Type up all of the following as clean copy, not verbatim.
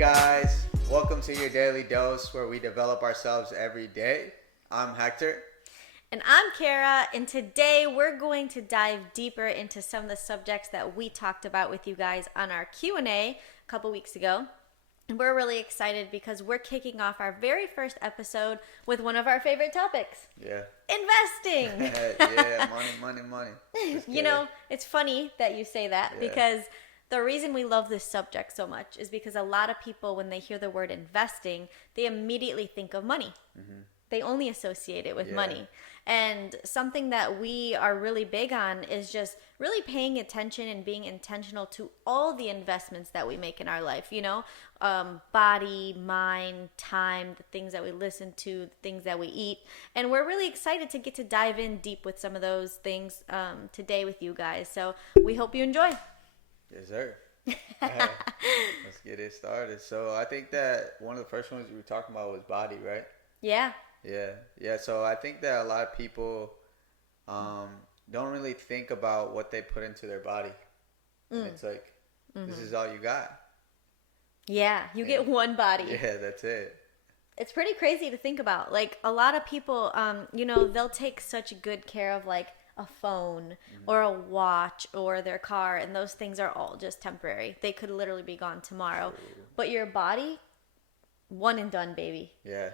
guys, welcome to your Daily Dose where we develop ourselves every day. I'm Hector. And I'm Kara, and today we're going to dive deeper into some of the subjects that we talked about with you guys on our Q&A a couple weeks ago. And we're really excited because we're kicking off our very first episode with one of our favorite topics. Yeah. Investing. Yeah, money. You know, it's funny that you say that because the reason we love this subject so much is because a lot of people, when they hear the word investing, they immediately think of money. Mm-hmm. They only associate it with money. And something that we are really big on is just really paying attention and being intentional to all the investments that we make in our life, you know, body, mind, time, the things that we listen to, the things that we eat. And we're really excited to get to dive in deep with some of those things today with you guys. So we hope you enjoy. Yes, sir. Let's get it started. So I think that one of the first ones we were talking about was body, right? Yeah. Yeah. So I think that a lot of people don't really think about what they put into their body. And it's like, this is all you got. Yeah, you get one body. Yeah, that's it. It's pretty crazy to think about. Like, a lot of people, you know, they'll take such good care of, like, a phone or a watch or their car, and those things are all just temporary. They could literally be gone tomorrow. True. But your body, one and done, baby. Yeah.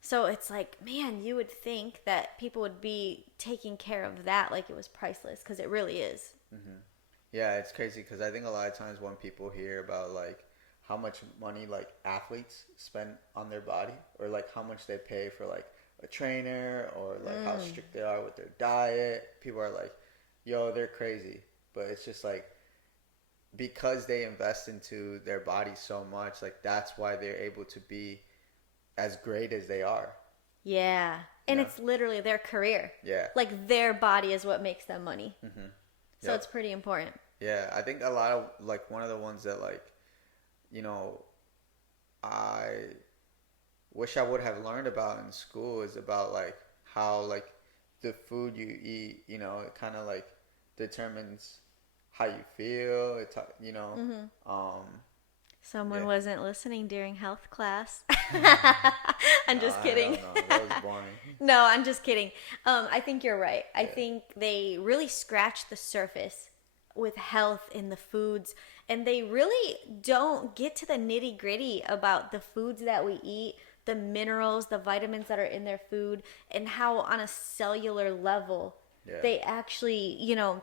So it's like, man, you would think that people would be taking care of that like it was priceless, because it really is. Mm-hmm. Yeah, it's crazy because I think a lot of times when people hear about like how much money like athletes spend on their body, or like how much they pay for like a trainer, or like how strict they are with their diet, people are like, yo, they're crazy. But it's just like, because they invest into their body so much, like that's why they're able to be as great as they are. Yeah. And it's literally their career. Yeah. Like, their body is what makes them money. Mm-hmm. So it's pretty important. Yeah. I think a lot of, like, one of the ones that, like, you know, I wish I would have learned about in school is about, like, how, like, the food you eat, you know, it kind of, like, determines how you feel. It, you know, Someone wasn't listening during health class. I'm just kidding. That was boring. No, I'm just kidding. I think you're right. I think they really scratch the surface with health in the foods, and they really don't get to the nitty gritty about the foods that we eat, the minerals, the vitamins that are in their food, and how on a cellular level they actually, you know,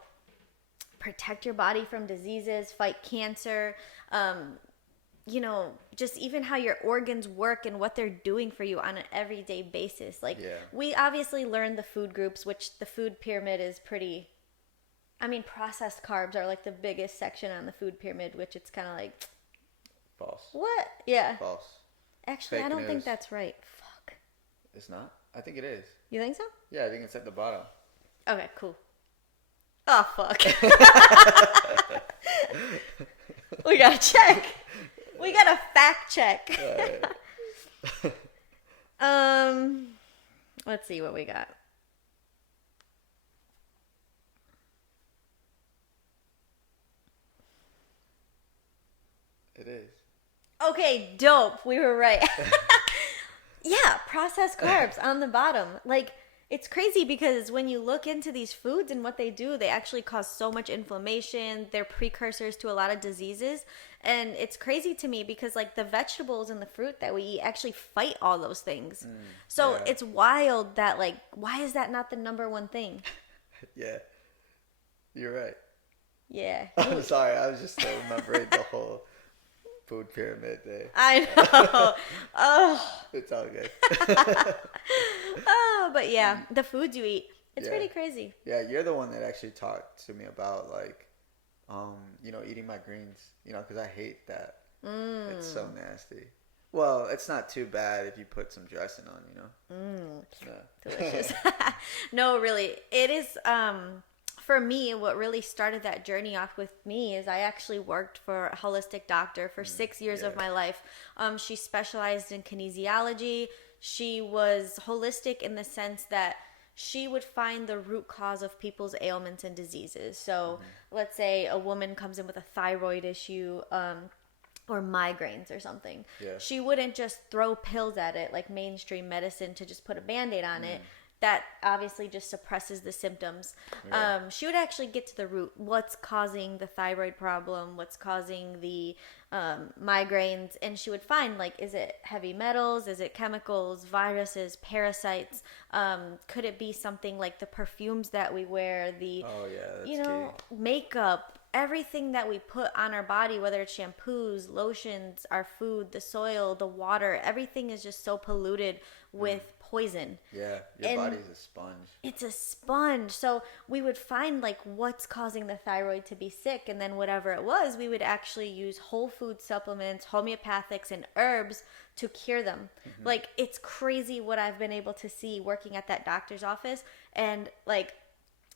protect your body from diseases, fight cancer, you know, just even how your organs work and what they're doing for you on an everyday basis. Like, we obviously learned the food groups, which the food pyramid is pretty, I mean, processed carbs are like the biggest section on the food pyramid, which it's kind of like, false. What? Yeah. False. Actually, I don't think that's right. Fuck. It's not? I think it is. You think so? Yeah, I think it's at the bottom. Okay, cool. Oh, fuck. We gotta check. We gotta fact check. Let's see what we got. It is. Okay, dope. We were right. Yeah, processed carbs on the bottom. Like, it's crazy because when you look into these foods and what they do, they actually cause so much inflammation. They're precursors to a lot of diseases. And it's crazy to me because, like, the vegetables and the fruit that we eat actually fight all those things. So it's wild that, like, why is that not the number one thing? Yeah. You're right. Yeah. I'm sorry. I was just still remembering the whole food pyramid thing. I know. Oh. It's all good. Oh, but yeah, the foods you eat, it's pretty crazy. Yeah, you're the one that actually talked to me about, like, you know, eating my greens, you know, because I hate that. It's so nasty. Well, it's not too bad if you put some dressing on, you know. Delicious. No, really, it is. For me, what really started that journey off with me is I actually worked for a holistic doctor for 6 years of my life. She specialized in kinesiology. She was holistic in the sense that she would find the root cause of people's ailments and diseases. So let's say a woman comes in with a thyroid issue, or migraines or something, Yeah. she wouldn't just throw pills at it like mainstream medicine to just put a Band-Aid on it. That obviously just suppresses the symptoms. Yeah. She would actually get to the root. What's causing the thyroid problem? What's causing the migraines? And she would find, like, is it heavy metals? Is it chemicals, viruses, parasites? Could it be something like the perfumes that we wear, the, Oh yeah, that's key. makeup, everything that we put on our body, whether it's shampoos, lotions, our food, the soil, the water, everything is just so polluted with poison. Yeah, your body's a sponge. It's a sponge. So we would find like what's causing the thyroid to be sick, and then whatever it was, we would actually use whole food supplements, homeopathics, and herbs to cure them. Like, it's crazy what I've been able to see working at that doctor's office, and like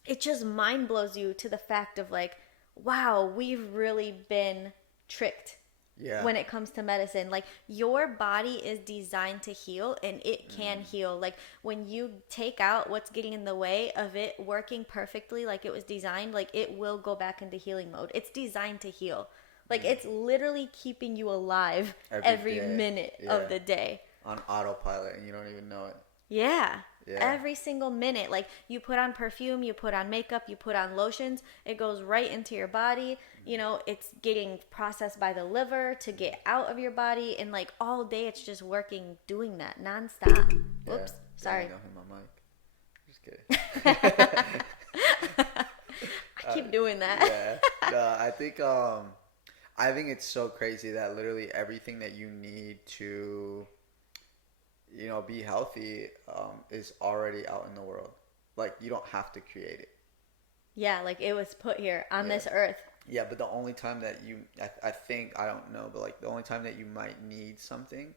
it just mind blows you to the fact of like, wow, we've really been tricked. Yeah. When it comes to medicine, like, your body is designed to heal, and it can heal. Like, when you take out what's getting in the way of it working perfectly like it was designed, like, it will go back into healing mode. It's designed to heal. Like, it's literally keeping you alive every day. minute Yeah. of the day. On autopilot, and you don't even know it. Yeah. Yeah. Every single minute. Like, you put on perfume, you put on makeup, you put on lotions, it goes right into your body. You know, it's getting processed by the liver to get out of your body, and like all day it's just working, doing that nonstop. Yeah. Whoops. Sorry. Don't hit my mic. Just kidding. I keep doing that. Yeah. No, I think it's so crazy that literally everything that you need to, you know, be healthy is already out in the world. Like, you don't have to create it. Yeah, like it was put here on this earth. Yeah, but the only time that I think, I don't know, but like the only time that you might need something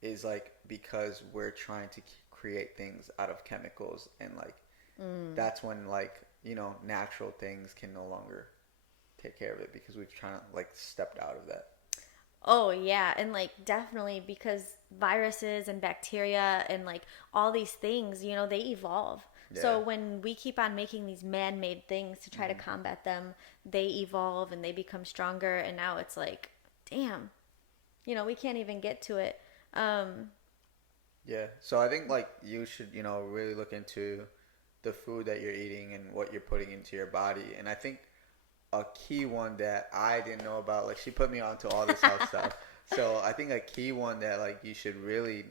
is like because we're trying to create things out of chemicals, and like that's when, like, you know, natural things can no longer take care of it because we've trying to like stepped out of that. Oh yeah, and like definitely because viruses and bacteria and like all these things, you know, they evolve. So Yeah. when we keep on making these man-made things to try to combat them, they evolve and they become stronger, and now it's like, damn, you know, we can't even get to it. Yeah. So I think like you should, you know, really look into the food that you're eating and what you're putting into your body. And I think a key one that I didn't know about, like, she put me onto all this health stuff. So I think a key one that like you should really,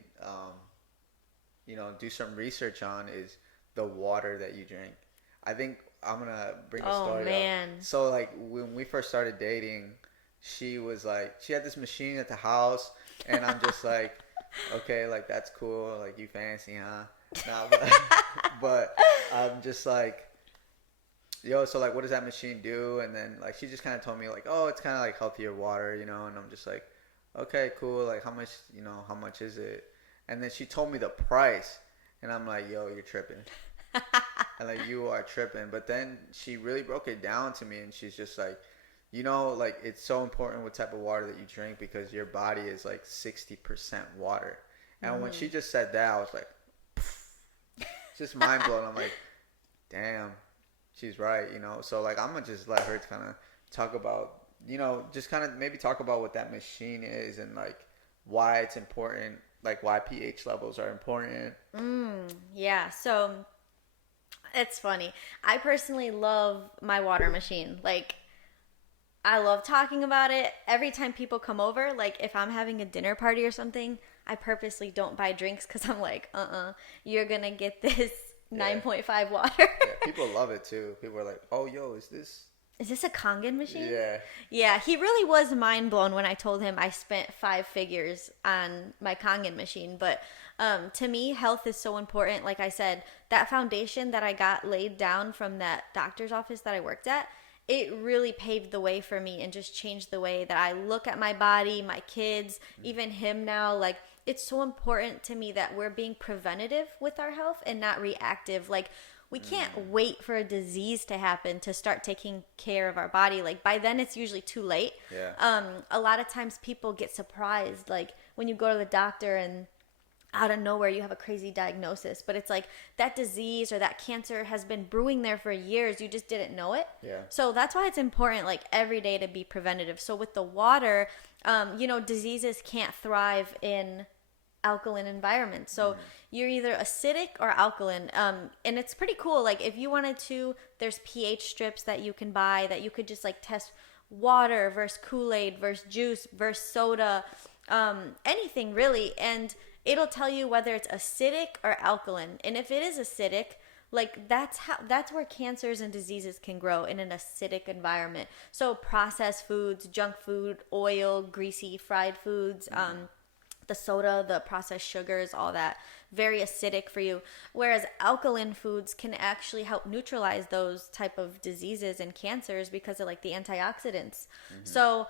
you know, do some research on is the water that you drink. I think I'm gonna bring a story man. up. So like when we first started dating, she was like, she had this machine at the house, and I'm just like, okay, like that's cool, like you fancy, huh? Nah, but I'm just like, yo, so like what does that machine do? And then like she just kind of told me like, oh, it's kind of like healthier water, you know. And I'm just like, okay, cool, like how much, you know, how much is it? And then she told me the price, and I'm like, yo, you're tripping. And like, you are tripping. But then she really broke it down to me, and she's just like, you know, like it's so important what type of water that you drink because your body is like 60% water. And when she just said that, I was like, just mind blown. I'm like, damn, she's right, you know. So like, I'm gonna just let her kind of talk about, you know, just kind of maybe talk about what that machine is and like why it's important, like why pH levels are important. Yeah, so it's funny. I personally love my water machine. Like, I love talking about it. Every time people come over, like if I'm having a dinner party or something, I purposely don't buy drinks because I'm like, you're gonna get this 9.5 water. Yeah, people love it too. People are like, oh, yo, is this a Kangen machine? Yeah. Yeah, he really was mind blown when I told him I spent 5 figures on my Kangen machine. But to me, health is so important. Like I said, that foundation that I got laid down from that doctor's office that I worked at, it really paved the way for me and just changed the way that I look at my body, my kids, even him now. Like, it's so important to me that we're being preventative with our health and not reactive. Like, we can't wait for a disease to happen to start taking care of our body. Like, by then it's usually too late. Yeah. A lot of times people get surprised, like when you go to the doctor and out of nowhere you have a crazy diagnosis, but it's like that disease or that cancer has been brewing there for years. You just didn't know it. Yeah. So that's why it's important, like every day, to be preventative. So with the water, diseases can't thrive in alkaline environments. So you're either acidic or alkaline. And it's pretty cool. Like if you wanted to, there's pH strips that you can buy that you could just like test water versus Kool-Aid versus juice versus soda, anything really. And it'll tell you whether it's acidic or alkaline. And if it is acidic, like that's where cancers and diseases can grow, in an acidic environment. So processed foods, junk food, oil, greasy fried foods, the soda, the processed sugars, all that, very acidic for you. Whereas alkaline foods can actually help neutralize those type of diseases and cancers because of like the antioxidants. So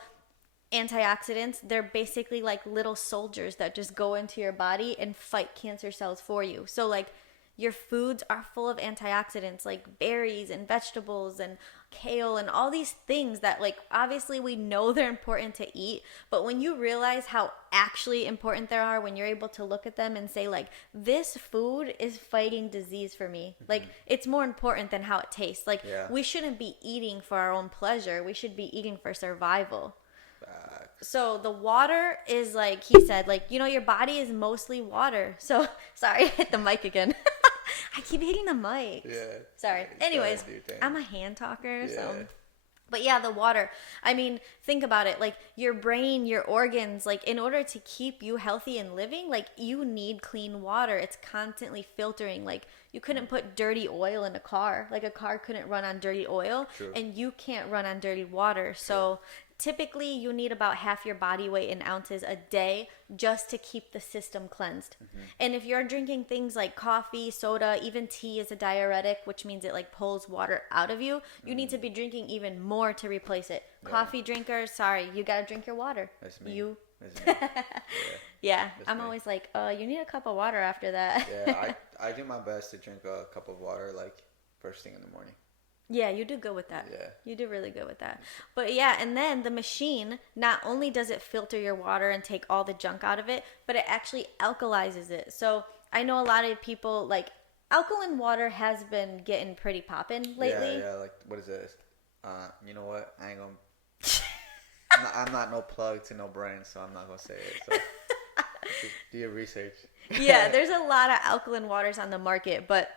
antioxidants, they're basically like little soldiers that just go into your body and fight cancer cells for you. So like your foods are full of antioxidants, like berries and vegetables and kale and all these things that like obviously we know they're important to eat, but when you realize how actually important they are, when you're able to look at them and say like, this food is fighting disease for me, like it's more important than how it tastes. Like we shouldn't be eating for our own pleasure, we should be eating for survival. So the water is like he said, like, your body is mostly water. So sorry, I hit the mic again. I keep hitting the mic. Yeah. Sorry. Anyways, I'm a hand talker, so. But yeah, the water. I mean, think about it. Like your brain, your organs, like in order to keep you healthy and living, like you need clean water. It's constantly filtering. Like you couldn't put dirty oil in a car. Like a car couldn't run on dirty oil. True. And you can't run on dirty water. So typically you need about half your body weight in ounces a day just to keep the system cleansed. And if you're drinking things like coffee, soda, even tea is a diuretic, which means it like pulls water out of you, you need to be drinking even more to replace it. Coffee drinkers, sorry, you gotta drink your water. That's me. You. That's me. I'm always like, you need a cup of water after that. I do my best to drink a cup of water like first thing in the morning. Yeah, you do good with that. Yeah. You do really good with that. But yeah, and then the machine, not only does it filter your water and take all the junk out of it, but it actually alkalizes it. So I know a lot of people, like, alkaline water has been getting pretty poppin' lately. Yeah, like, what is this? You know what? I ain't gonna... I'm not no plug to no brand, so I'm not gonna say it. So just do your research. Yeah, there's a lot of alkaline waters on the market, but...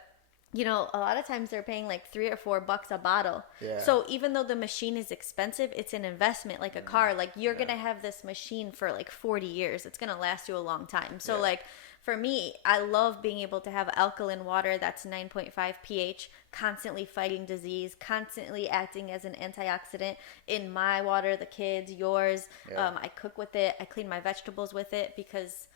a lot of times they're paying like $3 or $4 a bottle. Yeah. So even though the machine is expensive, it's an investment like a car. Like you're going to have this machine for like 40 years. It's going to last you a long time. So like for me, I love being able to have alkaline water that's 9.5 pH, constantly fighting disease, constantly acting as an antioxidant in my water, the kids, yours. Yeah. I cook with it. I clean my vegetables with it because...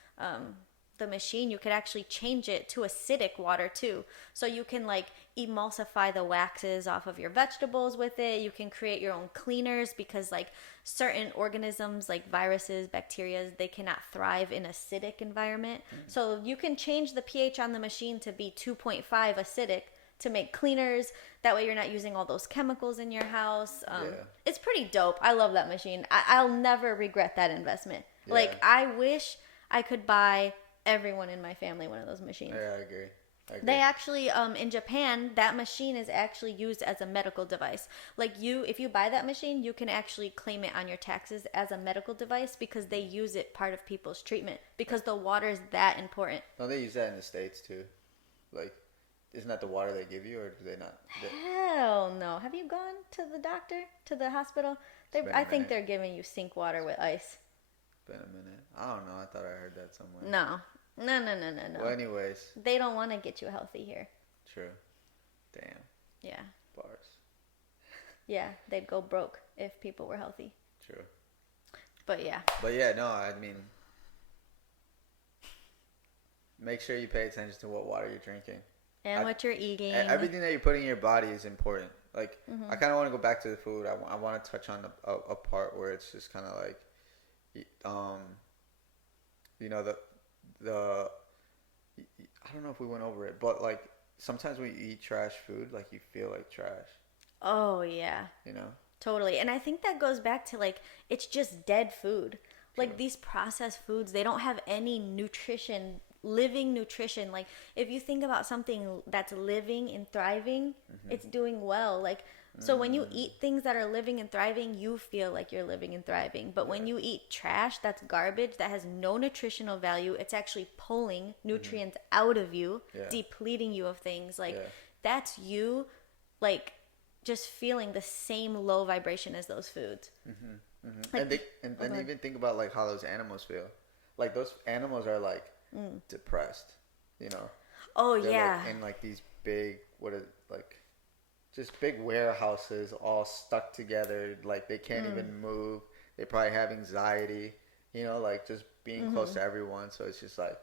the machine, you could actually change it to acidic water too. So you can like emulsify the waxes off of your vegetables with it. You can create your own cleaners because like certain organisms like viruses, bacteria, they cannot thrive in acidic environment. So you can change the pH on the machine to be 2.5 acidic to make cleaners. That way you're not using all those chemicals in your house. It's pretty dope. I love that machine. I'll never regret that investment. Yeah. Like I wish I could buy everyone in my family one of those machines. Yeah, I agree. They actually, in Japan, that machine is actually used as a medical device. Like if you buy that machine, you can actually claim it on your taxes as a medical device because they use it part of people's treatment because the water is that important. Don't they use that in the States too? Like, isn't that the water they give you or do they not? Hell no. Have you gone to the doctor, to the hospital? I think they're giving you sink water with ice. Been a minute. I don't know. I thought I heard that somewhere. No. Well, anyways. They don't want to get you healthy here. True. Damn. Yeah. Bars. Yeah, they'd go broke if people were healthy. True. But yeah. No, I mean, make sure you pay attention to what water you're drinking. And what you're eating. Everything that you're putting in your body is important. Like, I kind of want to go back to the food. I want to touch on a part where it's just kind of like, I don't know if we went over it, but like sometimes when you eat trash food, like you feel like trash. Oh yeah. Totally. And I think that goes back to like, it's just dead food. True. Like these processed foods, they don't have any nutrition, living nutrition. Like if you think about something that's living and thriving, it's doing well. Like So when you eat things that are living and thriving, you feel like you're living and thriving. But when you eat trash, that's garbage, that has no nutritional value, it's actually pulling nutrients out of you, depleting you of things. Like, that's you, like, just feeling the same low vibration as those foods. Like, And even think about, like, how those animals feel. Like, those animals are, like, depressed, you know? Oh, They're, yeah. like, in, like, these big, just big warehouses all stuck together. Like, they can't even move. They probably have anxiety, you know, like, just being close to everyone. So it's just like,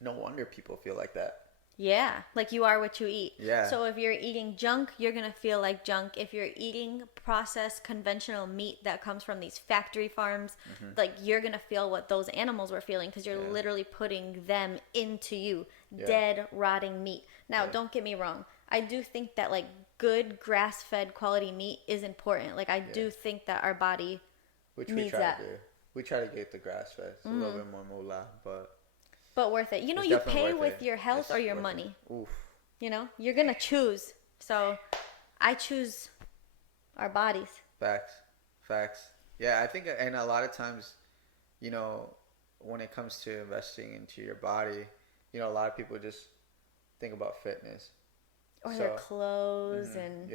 no wonder people feel like that. Yeah, like you are what you eat. Yeah. So if you're eating junk, you're going to feel like junk. If you're eating processed conventional meat that comes from these factory farms, like you're going to feel what those animals were feeling because you're literally putting them into you. Dead, rotting meat. Now, don't get me wrong. I do think that like good grass-fed quality meat is important. Like I do think that our body needs that. To do. We try to get the grass-fed. It's a little bit more moolah, but worth it. You know, it's you definitely pay worth with it. your health It's or your worth money. it. Oof. You know, you're going to choose. So I choose our bodies. Facts. Yeah, I think, and a lot of times, you know, when it comes to investing into your body, you know, a lot of people just think about fitness. Or their clothes and...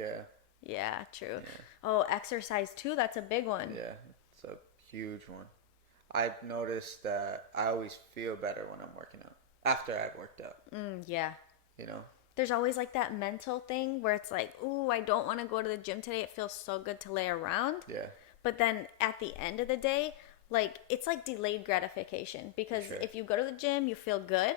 Yeah, true. Yeah. Oh, exercise too. That's a big one. Yeah, it's a huge one. I've noticed that I always feel better when I'm working out. After I've worked out. Yeah. You know? There's always like that mental thing where it's like, ooh, I don't want to go to the gym today. It feels so good to lay around. Yeah. But then at the end of the day, like it's like delayed gratification because if you go to the gym, you feel good.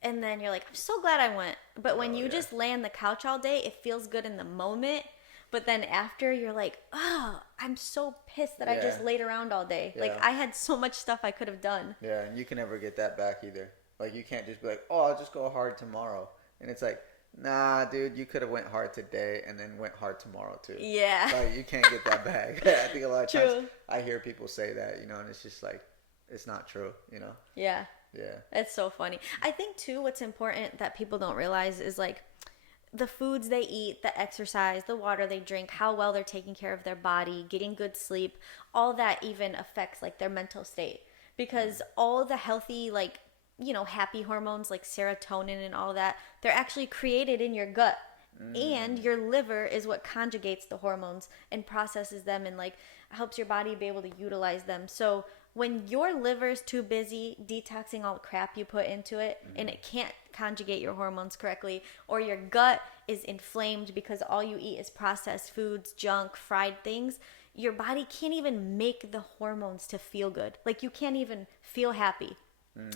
And then you're like, I'm so glad I went. But when you just lay on the couch all day, it feels good in the moment. But then after, you're like, oh, I'm so pissed that I just laid around all day. Like, I had so much stuff I could have done. Yeah, and you can never get that back either. Like, you can't just be like, oh, I'll just go hard tomorrow. And it's like, nah, dude, you could have went hard today and then went hard tomorrow, too. Yeah. Like, you can't get that back. I think a lot of times I hear people say that, you know, and it's just like, it's not true, you know? Yeah. Yeah. It's so funny. I think, too, what's important that people don't realize is, like, the foods they eat, the exercise, the water they drink, how well they're taking care of their body, getting good sleep, all that even affects, like, their mental state. Because all the healthy, like, you know, happy hormones like serotonin and all that, they're actually created in your gut. And your liver is what conjugates the hormones and processes them and, like, helps your body be able to utilize them. So when your liver's too busy detoxing all the crap you put into it and it can't conjugate your hormones correctly, or your gut is inflamed because all you eat is processed foods, junk, fried things, your body can't even make the hormones to feel good. Like, you can't even feel happy.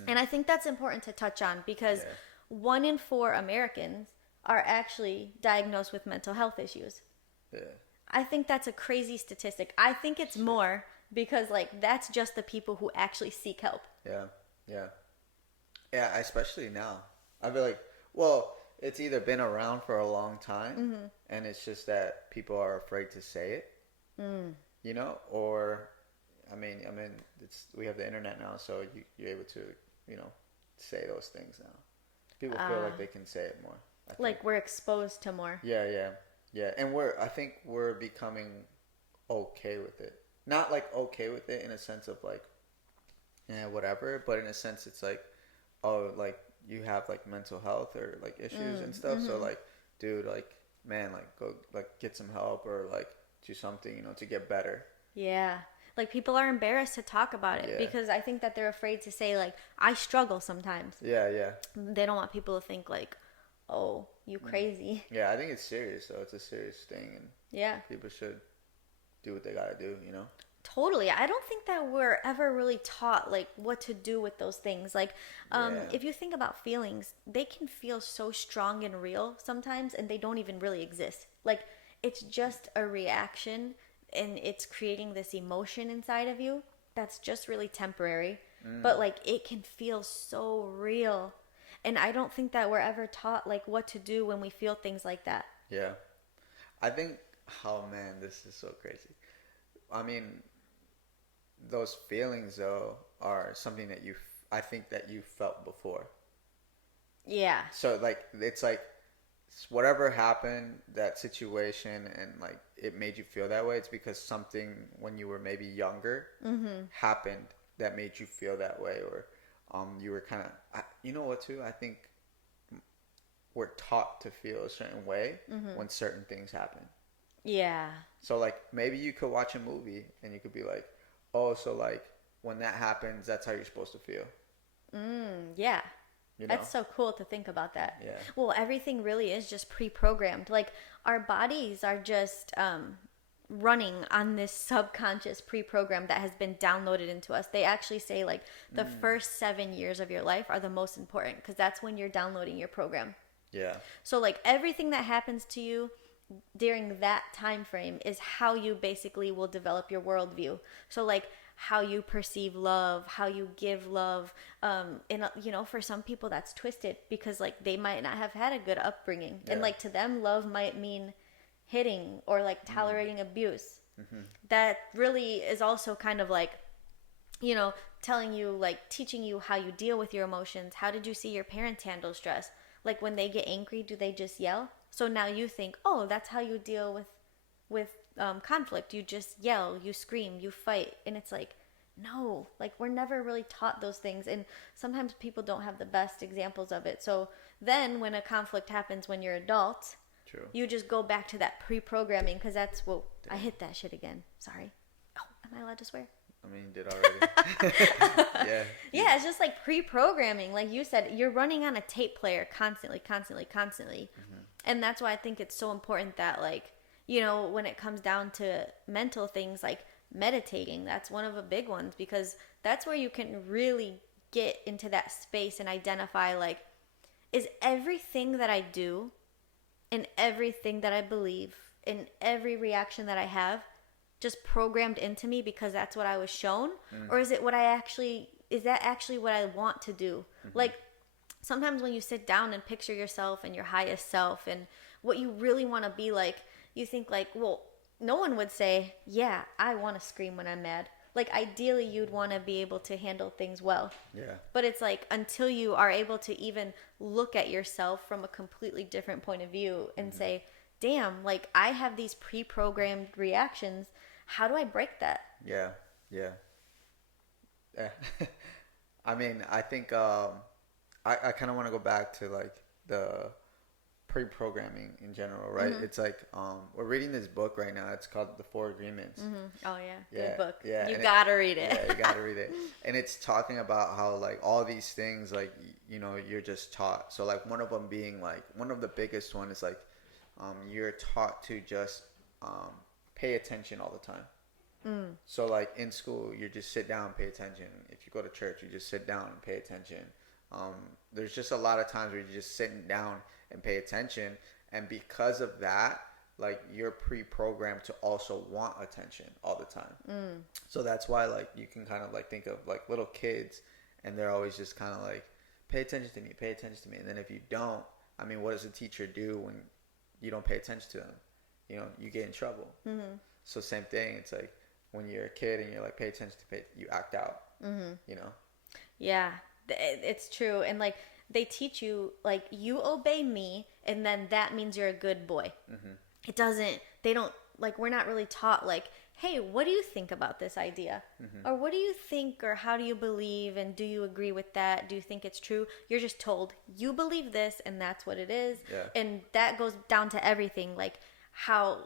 And I think that's important to touch on because 1 in 4 Americans are actually diagnosed with mental health issues. Yeah. I think that's a crazy statistic. I think it's more because, like, that's just the people who actually seek help. Yeah, especially now. I feel like, well, it's either been around for a long time and it's just that people are afraid to say it, you know, or... I mean, we have the internet now, so you're able to, you know, say those things now. People feel like they can say it more. Like we're exposed to more. Yeah, and I think we're becoming okay with it. Not like okay with it in a sense of like, whatever, but in a sense it's like, oh, like you have like mental health or like issues and stuff. So like, dude, like, man, like go like get some help or like do something, you know, to get better. Yeah. Like, people are embarrassed to talk about it because I think that they're afraid to say, like, I struggle sometimes. Yeah. They don't want people to think, like, oh, you crazy. Yeah, I think it's serious, though. It's a serious thing, and people should do what they gotta do, you know? Totally. I don't think that we're ever really taught, like, what to do with those things. Like, if you think about feelings, they can feel so strong and real sometimes, and they don't even really exist. Like, it's just a reaction, and it's creating this emotion inside of you that's just really temporary. But, like, it can feel so real. And I don't think that we're ever taught, like, what to do when we feel things like that. Yeah. I think, oh, man, this is so crazy. I mean, those feelings, though, are something that I think that you felt before. Yeah. So, like, it's like, whatever happened, that situation, and like it made you feel that way, it's because something when you were maybe younger happened that made you feel that way, or you were kind of, you know what too, I think we're taught to feel a certain way when certain things happen. Yeah. So like maybe you could watch a movie and you could be like, oh, so like when that happens, that's how you're supposed to feel. Yeah. You know? That's so cool to think about that. Yeah. Well, everything really is just pre-programmed. Like our bodies are just running on this subconscious pre-program that has been downloaded into us. They actually say like the first 7 years of your life are the most important because that's when you're downloading your program. Yeah. So like everything that happens to you during that time frame is how you basically will develop your worldview. So like how you perceive love, how you give love, and you know, for some people that's twisted because like they might not have had a good upbringing, and like to them love might mean hitting or like tolerating abuse. That really is also kind of like, you know, telling you, like teaching you how you deal with your emotions. How did you see your parents handle stress? Like when they get angry, do they just yell? So now you think, oh, that's how you deal with conflict. You just yell, you scream, you fight. And it's like, no, like we're never really taught those things. And sometimes people don't have the best examples of it. So then when a conflict happens when you're adult, True. You just go back to that pre-programming because that's, well, I hit that shit again. Sorry. Oh, am I allowed to swear? I mean, you did already. Yeah. Yeah, it's just like pre-programming. Like you said, you're running on a tape player constantly. And that's why I think it's so important that, like, you know, when it comes down to mental things like meditating, that's one of the big ones because that's where you can really get into that space and identify, like, is everything that I do and everything that I believe and every reaction that I have just programmed into me because that's what I was shown? Or is it what is that actually what I want to do? Like, sometimes when you sit down and picture yourself and your highest self and what you really want to be like, you think like, well, no one would say, yeah, I want to scream when I'm mad. Like, ideally, you'd want to be able to handle things well. Yeah. But it's like, until you are able to even look at yourself from a completely different point of view and say, damn, like, I have these pre-programmed reactions. How do I break that? Yeah. Yeah. I mean, I think I kind of want to go back to like the pre-programming in general, right? It's like we're reading this book right now. It's called The Four Agreements. Oh yeah, good book. Yeah, you gotta read it. Yeah, you gotta read it. And it's talking about how like all these things, like, you know, you're just taught. So like one of them being like, one of the biggest one is like you're taught to just pay attention all the time. So like in school, you just sit down and pay attention. If you go to church, you just sit down and pay attention. There's just a lot of times where you're just sitting down and pay attention, and because of that, like, you're pre-programmed to also want attention all the time. So that's why, like, you can kind of like think of like little kids, and they're always just kind of like, pay attention to me, and then if you don't, I mean, what does a teacher do when you don't pay attention to them? You know, you get in trouble. So same thing, it's like when you're a kid and you're like, pay attention to you act out. You know. Yeah, it's true. And like, they teach you, like, you obey me, and then that means you're a good boy. It doesn't, they don't, like, we're not really taught, like, hey, what do you think about this idea? Or what do you think, or how do you believe, and do you agree with that? Do you think it's true? You're just told, you believe this, and that's what it is. And that goes down to everything, like, how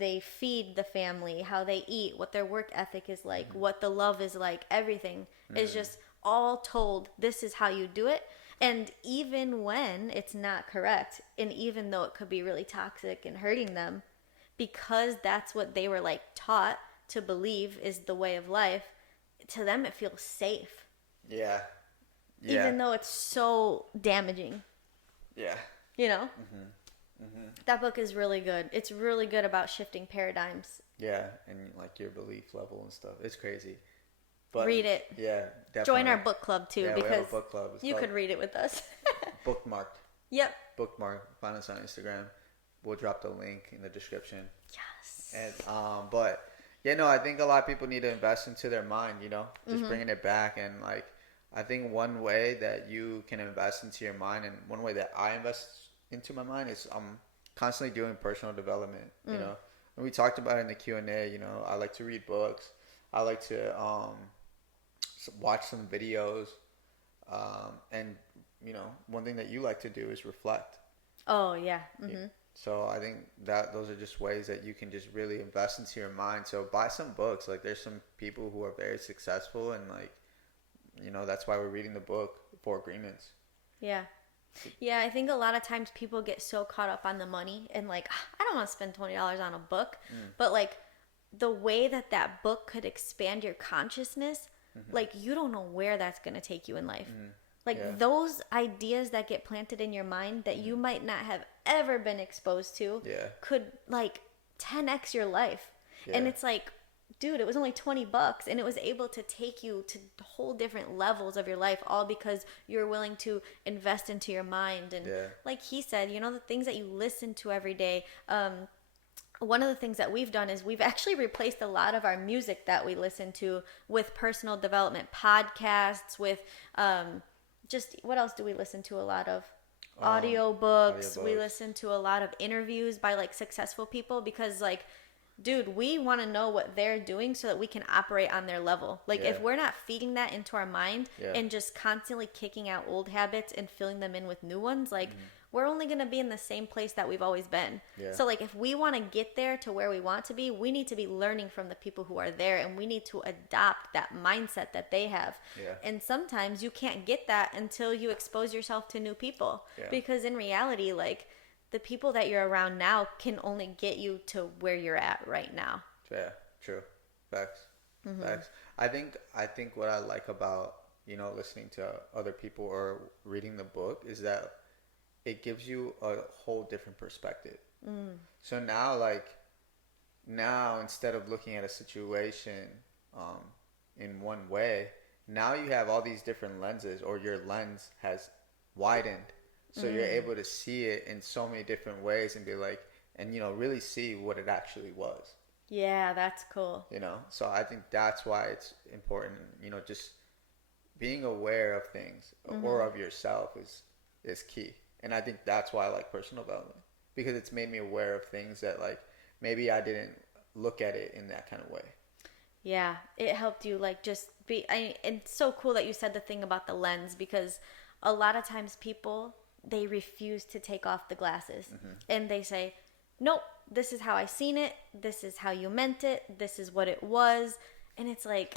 they feed the family, how they eat, what their work ethic is like, what the love is like, everything is just all told, this is how you do it. And even when it's not correct, and even though it could be really toxic and hurting them, because that's what they were like taught to believe is the way of life, to them it feels safe. Yeah. Even though it's so damaging. Yeah. You know? That book is really good. It's really good about shifting paradigms. Yeah, and like your belief level and stuff. It's crazy. But, read it. Yeah, definitely. Join our book club too, because we have a book club. you could read it with us. Bookmarked. Yep. Bookmark. Find us on Instagram. We'll drop the link in the description. Yes. And but yeah, no, I think a lot of people need to invest into their mind. You know, just bringing it back, and like, I think one way that you can invest into your mind, and one way that I invest into my mind is I'm constantly doing personal development. You know, and we talked about it in the Q&A. You know, I like to read books. I like to watch some videos, and you know, one thing that you like to do is reflect. Oh yeah. Mm-hmm. So I think that those are just ways that you can just really invest into your mind. So buy some books. Like there's some people who are very successful, and like, you know, that's why we're reading the book, The Four Agreements. Yeah. Yeah, I think a lot of times people get so caught up on the money and like, I don't want to spend $20 on a book. But like the way that that book could expand your consciousness, like you don't know where that's going to take you in life. Like those ideas that get planted in your mind that you might not have ever been exposed to could like 10x your life. And it's like, dude, it was only $20 and it was able to take you to whole different levels of your life, all because you're willing to invest into your mind. And like he said, you know, the things that you listen to every day. One of the things that we've done is we've actually replaced a lot of our music that we listen to with personal development podcasts, with just what else do we listen to a lot of? Audiobooks. We listen to a lot of interviews by like successful people because like, dude, we want to know what they're doing so that we can operate on their level. Like if we're not feeding that into our mind and just constantly kicking out old habits and filling them in with new ones, like we're only going to be in the same place that we've always been. So like if we want to get there to where we want to be, we need to be learning from the people who are there, and we need to adopt that mindset that they have. And sometimes you can't get that until you expose yourself to new people, because in reality, like the people that you're around now can only get you to where you're at right now. Yeah, true. Facts. Facts. I think what I like about, you know, listening to other people or reading the book is that it gives you a whole different perspective. So now instead of looking at a situation in one way, now you have all these different lenses, or your lens has widened. So you're able to see it in so many different ways and be like, and, you know, really see what it actually was. Yeah, that's cool. You know, so I think that's why it's important, you know, just being aware of things or of yourself is key. And I think that's why I like personal development, because it's made me aware of things that like maybe I didn't look at it in that kind of way. Yeah, it helped you like just be, it's so cool that you said the thing about the lens, because a lot of times people, they refuse to take off the glasses and they say, nope, this is how I seen it. This is how you meant it. This is what it was. And it's like,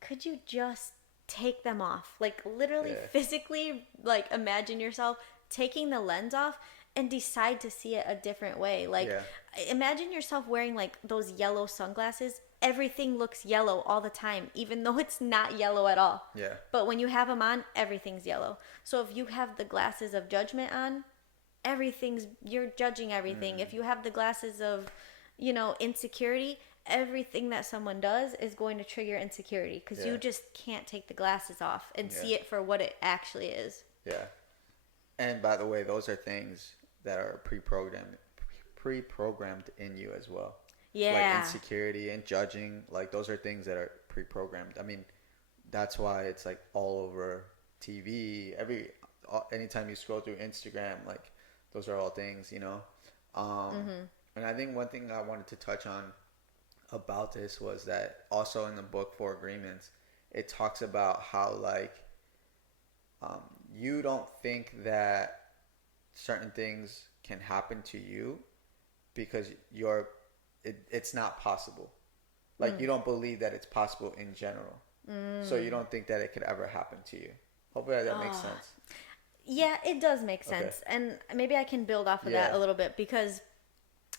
could you just take them off? Like literally physically, like imagine yourself taking the lens off and decide to see it a different way. Like imagine yourself wearing like those yellow sunglasses. Everything looks yellow all the time, even though it's not yellow at all. But when you have them on, everything's yellow. So if you have the glasses of judgment on, you're judging everything. If you have the glasses of, you know, insecurity, everything that someone does is going to trigger insecurity, because you just can't take the glasses off and see it for what it actually is. Yeah. And by the way, those are things that are pre-programmed in you as well. Like insecurity and judging, like those are things that are pre-programmed. I mean, that's why it's like all over TV. Anytime you scroll through Instagram, like those are all things, you know. And I think one thing I wanted to touch on about this was that also in the book Four Agreements, it talks about how like you don't think that certain things can happen to you because it's not possible. Like you don't believe that it's possible in general. So you don't think that it could ever happen to you. Hopefully that makes sense. Yeah, it does make sense. And maybe I can build off of that a little bit, because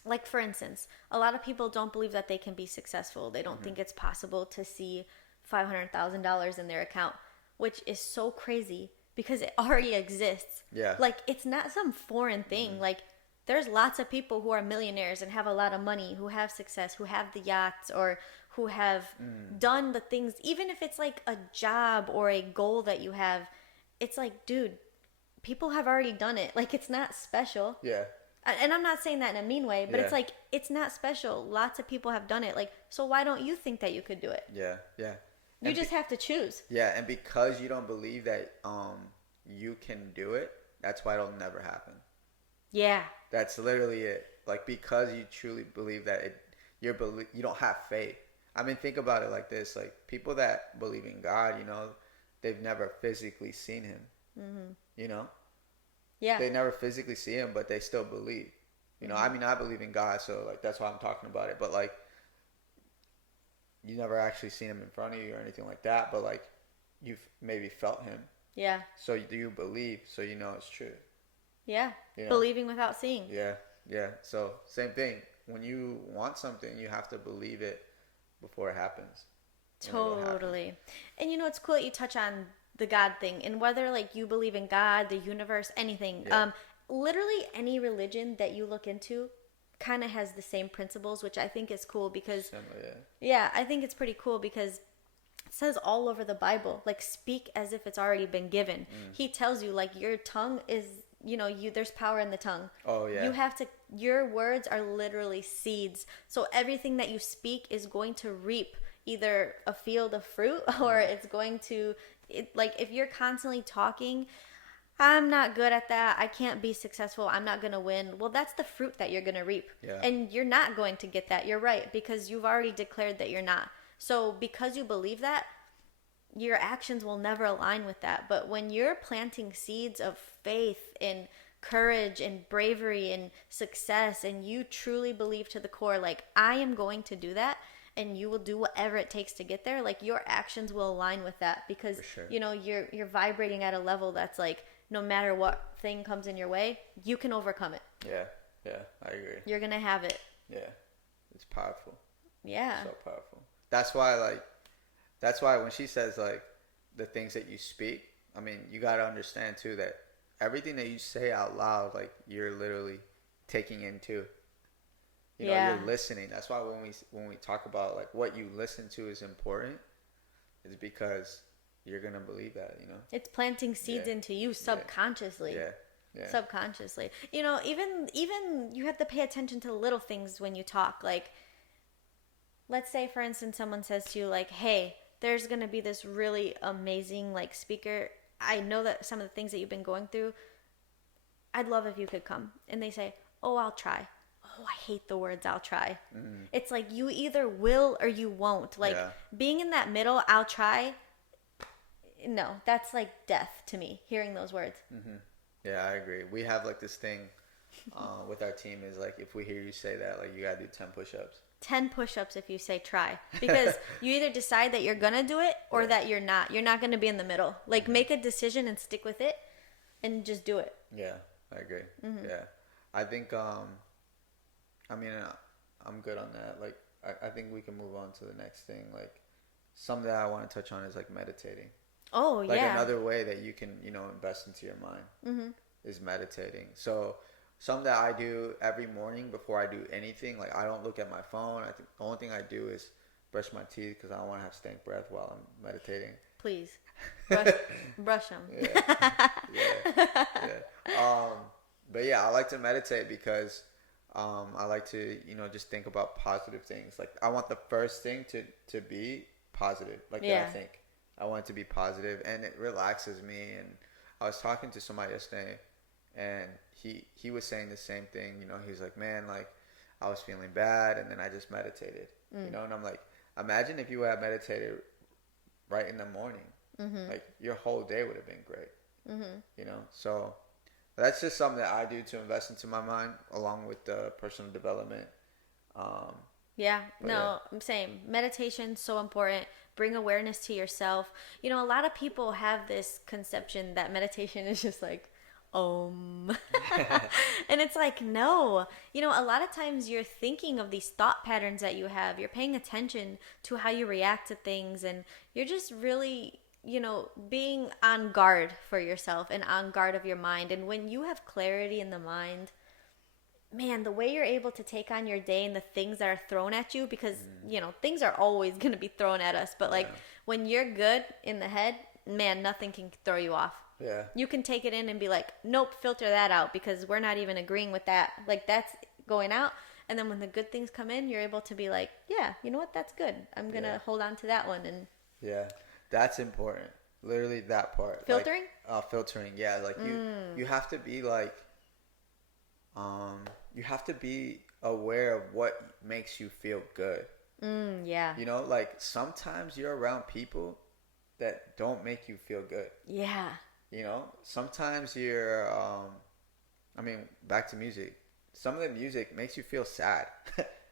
like for instance, a lot of people don't believe that they can be successful. They don't think it's possible to see $500,000 in their account, which is so crazy because it already exists. Like it's not some foreign thing. Like there's lots of people who are millionaires and have a lot of money, who have success, who have the yachts, or who have done the things, even if it's like a job or a goal that you have. It's like, dude, people have already done it. Like it's not special. And I'm not saying that in a mean way, but it's like, it's not special. Lots of people have done it. Like, so why don't you think that you could do it? You just have to choose. And because you don't believe that you can do it, that's why it'll never happen. Yeah. That's literally it. Like, because you truly believe that you don't have faith. I mean, think about it like this. Like, people that believe in God, they've never physically seen him. Mm-hmm. You know? Yeah. They never physically see him, but they still believe. I mean, I believe in God, so, like, that's why I'm talking about it. But, like, you never actually seen him in front of you or anything like that, but, like, you've maybe felt him. Yeah. So do you believe, so you know it's true. Yeah. Believing without seeing. Yeah. Yeah. So same thing. When you want something, you have to believe it before it happens. Totally. And it's cool that you touch on the God thing, and whether like you believe in God, the universe, anything. Yeah. Literally any religion that you look into kind of has the same principles, which I think is cool because Similar, yeah, I think it's pretty cool because it says all over the Bible, like, speak as if it's already been given. He tells you, like, your tongue is, there's power in the tongue. Oh, yeah. Your words are literally seeds. So everything that you speak is going to reap either a field of fruit or it's going to, like, if you're constantly talking, I'm not good at that, I can't be successful, I'm not going to win. Well, that's the fruit that you're going to reap. Yeah. And you're not going to get that. You're right, because you've already declared that you're not. So because you believe that, your actions will never align with that. But when you're planting seeds of faith and courage and bravery and success, and you truly believe to the core, like, I am going to do that, and you will do whatever it takes to get there, like, your actions will align with that, because sure. You're vibrating at a level that's like, no matter what thing comes in your way, you can overcome it. Yeah, I agree. You're gonna have it. Yeah, it's powerful. Yeah, so powerful. That's why when she says, like, the things that you speak, I mean, you got to understand too that everything that you say out loud, like, you're literally taking in too. You're listening. That's why when we talk about, like, what you listen to is important, is because you're gonna believe that. It's planting seeds into you subconsciously. Yeah. Subconsciously. Even you have to pay attention to the little things when you talk. Like, let's say, for instance, someone says to you, like, hey, there's going to be this really amazing, like, speaker. I know that some of the things that you've been going through, I'd love if you could come. And they say, oh, I'll try. Oh, I hate the words "I'll try." It's like, you either will or you won't. Like, being in that middle, I'll try, no, that's like death to me, hearing those words. Yeah, I agree. We have, like, this thing with our team is, like, if we hear you say that, like, you got to do 10 push-ups. 10 push-ups if you say try, because you either decide that you're gonna do it or that you're not going to be in the middle. Like, make a decision and stick with it and just do it. Yeah, I agree. Yeah, I think I mean, I'm good on that. Like, I think we can move on to the next thing. Like, something that I want to touch on is, like, meditating. Oh, like, yeah. Another way that you can invest into your mind is meditating. So something that I do every morning before I do anything, like, I don't look at my phone. I think the only thing I do is brush my teeth, because I don't want to have stank breath while I'm meditating. Please. Brush them. Yeah. But yeah, I like to meditate because I like to, just think about positive things. Like, I want the first thing to be positive. Like, that I think. I want it to be positive, and it relaxes me. And I was talking to somebody yesterday, and he was saying the same thing. He was like, man, like, I was feeling bad, and then I just meditated. And I'm like, imagine if you had meditated right in the morning. Like, your whole day would have been great. So that's just something that I do to invest into my mind, along with the personal development. Same. Meditation, so important. Bring awareness to yourself. A lot of people have this conception that meditation is just like, and it's like, no. A lot of times you're thinking of these thought patterns that you have. You're paying attention to how you react to things, and you're just really, being on guard for yourself and on guard of your mind. And when you have clarity in the mind, man, the way you're able to take on your day and the things that are thrown at you, because, things are always going to be thrown at us. But, like, when you're good in the head, man, nothing can throw you off. Yeah. You can take it in and be like, nope, filter that out, because we're not even agreeing with that. Like, that's going out. And then when the good things come in, you're able to be like, yeah, you know what? That's good. I'm going to hold on to that one. And yeah, that's important. Literally that part. Filtering? Like, filtering, yeah. Like, you have to be, like, you have to be aware of what makes you feel good. Yeah. You know, like sometimes you're around people that don't make you feel good. Yeah. You know, sometimes you're, I mean, back to music. Some of the music makes you feel sad.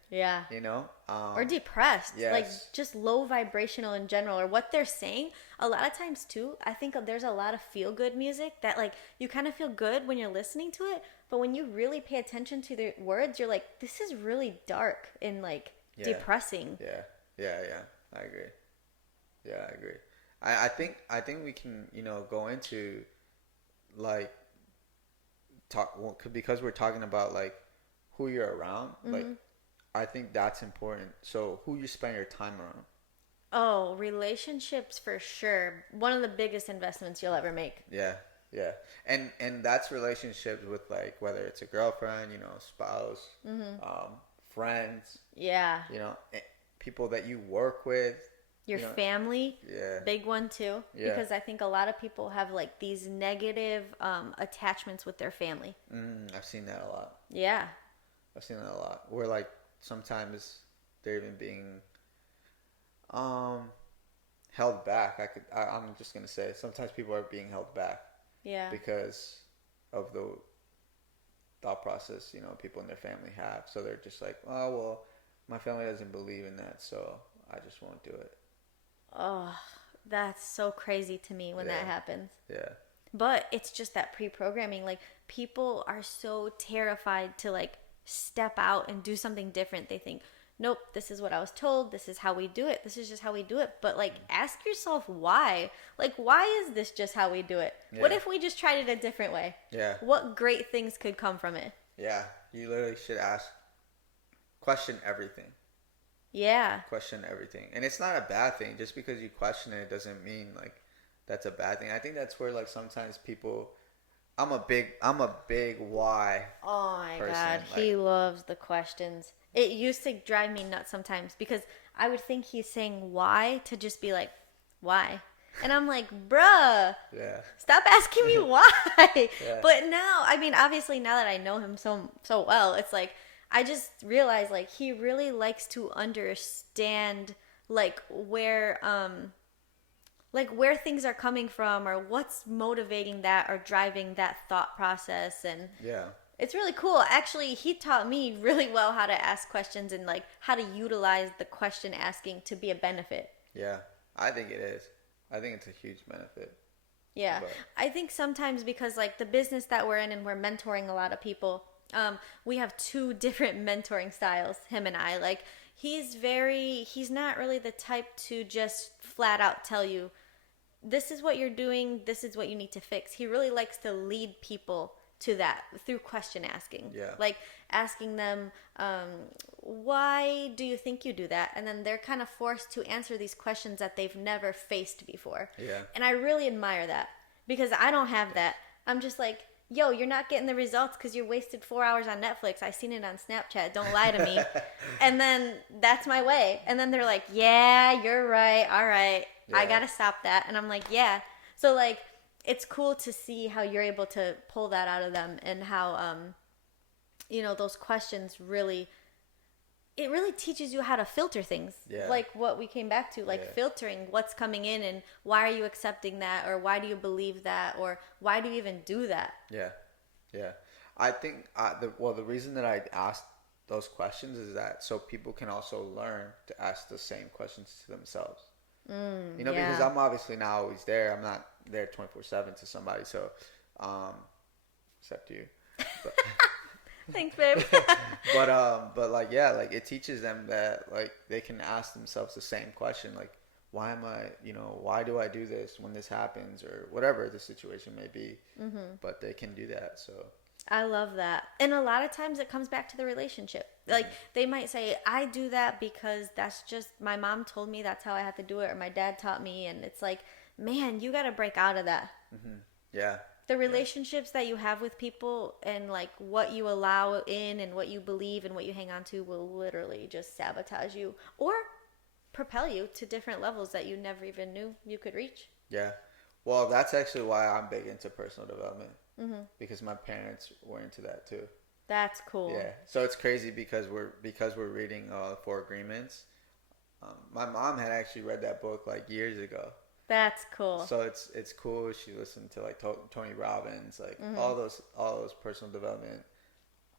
Yeah. You know, Or depressed. yes. Like just low vibrational in general, or what they're saying. A lot of times too, I think there's a lot of feel good music that like you kind of feel good when you're listening to it, but when you really pay attention to the words, you're like, this is really dark and like depressing. Yeah. I agree. Yeah, I agree. I think we can, you know, go into like talk because we're talking about like who you're around. Like I think that's important. So who you spend your time around. Oh, relationships for sure. One of the biggest investments you'll ever make. Yeah. And that's relationships with like whether it's a girlfriend, you know, spouse, friends. Yeah. You know, people that you work with. Your you know, family. Yeah. Big one too. Yeah. Because I think a lot of people have like these negative attachments with their family. I've seen that a lot. Yeah. I've seen that a lot. Where like sometimes they're even being held back. I'm just gonna say sometimes people are being held back. Yeah. Because of the thought process, you know, people in their family have. So they're just like, oh well, my family doesn't believe in that, so I just won't do it. Oh, that's so crazy to me when that happens. Yeah. But it's just that pre-programming. Like people are so terrified to like step out and do something different. They think, nope, this is what I was told. This is how we do it. This is just how we do it. But like, ask yourself why. Like, why is this just how we do it? Yeah. What if we just tried it a different way? Yeah. What great things could come from it? Yeah. You literally should question everything. Yeah. Question everything. And it's not a bad thing. Just because you question it doesn't mean like that's a bad thing. I think that's where like sometimes people I'm a big why. Oh my person. God. Like, he loves the questions. It used to drive me nuts sometimes because I would think he's saying why to just be like, why? And I'm like, bruh, stop asking me why. Yeah. But now, I mean, obviously now that I know him so well, it's like, I just realized like he really likes to understand like where things are coming from or what's motivating that or driving that thought process. And it's really cool. Actually, he taught me really well how to ask questions and like how to utilize the question asking to be a benefit. Yeah, I think it is. I think it's a huge benefit. Yeah. But I think sometimes because like the business that we're in and we're mentoring a lot of people, we have two different mentoring styles, him and I. Like he's not really the type to just flat out tell you, this is what you're doing, this is what you need to fix. He really likes to lead people to that through question asking. Yeah. Like asking them, why do you think you do that? And then they're kind of forced to answer these questions that they've never faced before. Yeah. And I really admire that because I don't have that. I'm just like, yo, you're not getting the results because you wasted 4 hours on Netflix. I seen it on Snapchat. Don't lie to me. And then that's my way. And then they're like, yeah, you're right. All right. Yeah. I got to stop that. And I'm like, yeah. So like, it's cool to see how you're able to pull that out of them and how, those questions really teaches you how to filter things. Yeah. Like what we came back to, like filtering what's coming in and why are you accepting that or why do you believe that or why do you even do that? Yeah. I think the reason that I asked those questions is that so people can also learn to ask the same questions to themselves. Because I'm obviously not always there. I'm not there 24/7 to somebody. So, except you. But, thanks, babe. but like it teaches them that like they can ask themselves the same question, like why am I, why do I do this when this happens or whatever the situation may be. But they can do that. So I love that. And a lot of times it comes back to the relationship. Like they might say, I do that because that's just my mom told me that's how I have to do it or my dad taught me. And it's like, man, you got to break out of that. Yeah. The relationships that you have with people and like what you allow in and what you believe and what you hang on to will literally just sabotage you or propel you to different levels that you never even knew you could reach. Yeah. Well, that's actually why I'm big into personal development. Because my parents were into that too. That's cool. Yeah. So it's crazy because we're reading Four Agreements. My mom had actually read that book like years ago. That's cool. So it's cool. She listened to like Tony Robbins, like Mm-hmm. all those personal development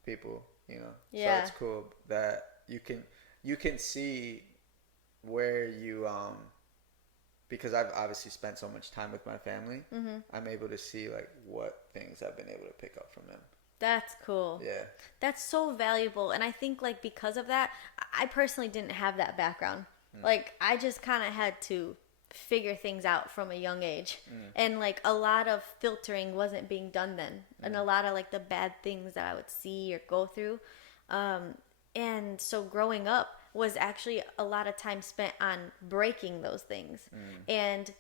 people, you know. Yeah. So it's cool that you can see where you because I've obviously spent so much time with my family. Mm-hmm. I'm able to see like what things I've been able to pick up from them. That's cool. Yeah. That's so valuable. And I think like because of that, I personally didn't have that background. Like I just kind of had to figure things out from a young age. And like a lot of filtering wasn't being done then. And a lot of like the bad things that I would see or go through. And so growing up was actually a lot of time spent on breaking those things and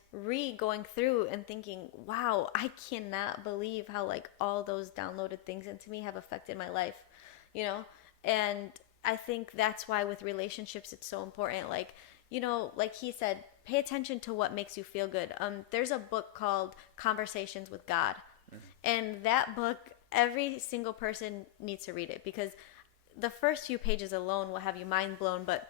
going through and thinking, wow, I cannot believe how like all those downloaded things into me have affected my life, you know? And I think that's why with relationships, it's so important. Like, you know, like he said, pay attention to what makes you feel good. There's a book called Conversations with God. And that book, every single person needs to read it because the first few pages alone will have you mind blown, but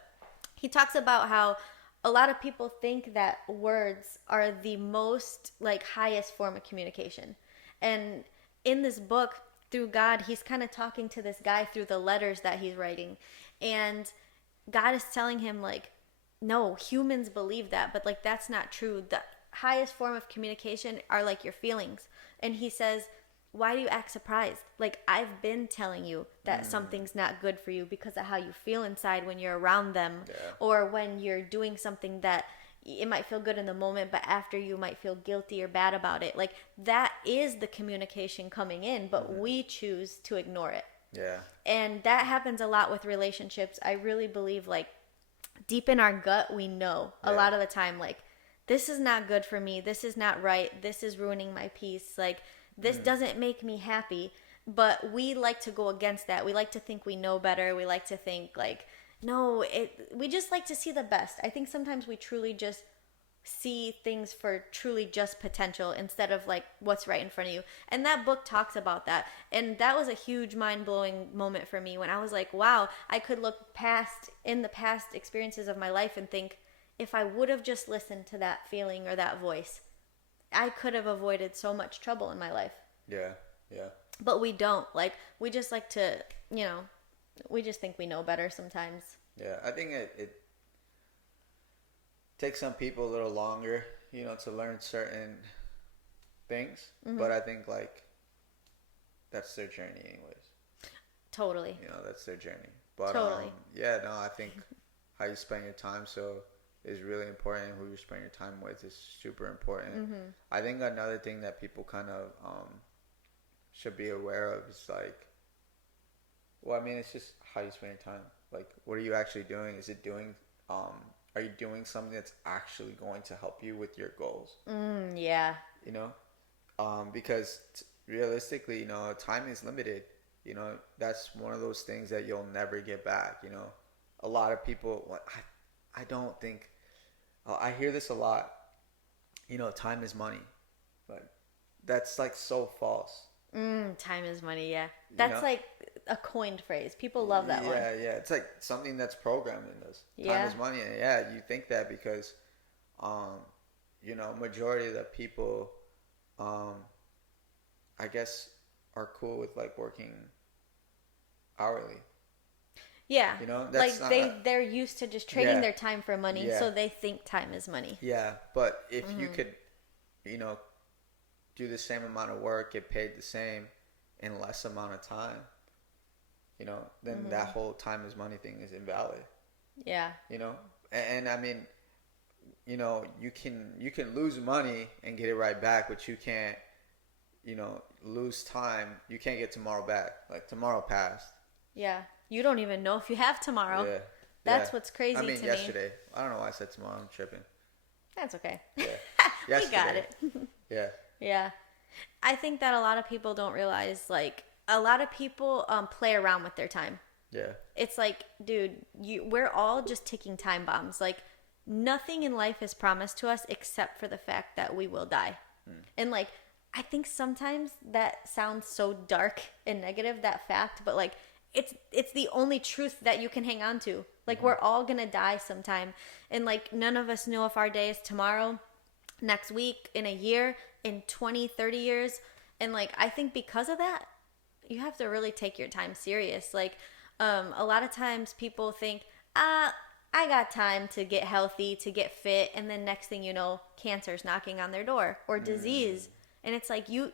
he talks about how a lot of people think that words are the most like highest form of communication. And in this book, through God, he's kind of talking to this guy through the letters that he's writing. And God is telling him like, no, humans believe that, but like that's not true. The highest form of communication are like your feelings. And he says, why do you act surprised? Like, I've been telling you that something's not good for you because of how you feel inside when you're around them, or when you're doing something that it might feel good in the moment, but after you might feel guilty or bad about it. Like, that is the communication coming in, but we choose to ignore it. Yeah. And that happens a lot with relationships. I really believe, like, deep in our gut, we know a lot of the time, like, this is not good for me. This is not right. This is ruining my peace. Like, this doesn't make me happy, but we like to go against that. We like to think we know better. We like to think like, no, we just like to see the best. I think sometimes we truly just see things for truly just potential instead of like what's right in front of you. And that book talks about that. And that was a huge mind-blowing moment for me when I was like, wow, I could look past in the past experiences of my life and think, if I would have just listened to that feeling or that voice, I could have avoided so much trouble in my life. Yeah, yeah. But we don't. Like, we just like to, you know, we just think we know better sometimes. Yeah, I think it takes some people a little longer, you know, to learn certain things. But I think, like, that's their journey anyways. Totally. You know, that's their journey. But, Totally. yeah, no, I think how you spend your time is really important. Who you spend your time with is super important. I think another thing that people kind of should be aware of is like, well, I mean, it's just how you spend your time. Like, what are you actually doing? Is it doing? Are you doing something that's actually going to help you with your goals? Yeah. You know, because realistically, you know, time is limited. You know, that's one of those things that you'll never get back. You know, a lot of people. I don't think. I hear this a lot. You know, time is money. But that's like so false. Time is money, yeah. That's like a coined phrase. People love that one. Yeah, yeah. It's like something that's programmed in us. Yeah. Time is money. And yeah, you think that because, you know, majority of the people, I guess, are cool with like working hourly. Yeah, you know, that's like they're used to just trading their time for money, Yeah. so they think time is money. Yeah, but if you could, you know, do the same amount of work, get paid the same in less amount of time, you know, then that whole time is money thing is invalid. Yeah. You know, and I mean, you know, you can lose money and get it right back, but you can't, you know, lose time. You can't get tomorrow back. Like, tomorrow passed. Yeah. You don't even know if you have tomorrow. Yeah. That's what's crazy I mean, to me. yesterday. I don't know why I said tomorrow. I'm tripping. That's okay. Yeah. We got it. Yeah. Yeah. I think that a lot of people don't realize, like, a lot of people play around with their time. Yeah. It's like, dude, we're all just ticking time bombs. Like, nothing in life is promised to us except for the fact that we will die. And, like, I think sometimes that sounds so dark and negative, that fact, but like it's the only truth that you can hang on to. Like we're all gonna die sometime, and like none of us know if our day is tomorrow, next week, in a year, in 20, 30 years. And like I think because of that, you have to really take your time serious. Like a lot of times people think, I got time to get healthy, to get fit, and then next thing you know, cancer's knocking on their door or disease. And it's like you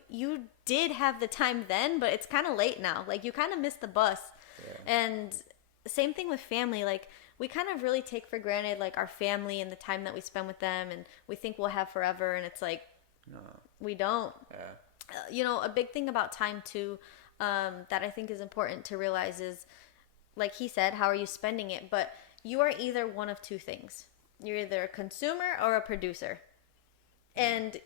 did have the time then, but it's kind of late now. Like you kind of missed the bus. Yeah. And same thing with family. Like we kind of really take for granted like our family and the time that we spend with them, and we think we'll have forever, and it's like no, we don't. Yeah. You know, a big thing about time too, that I think is important to realize is, like he said, how are you spending it? But you are either one of two things. You're either a consumer or a producer. And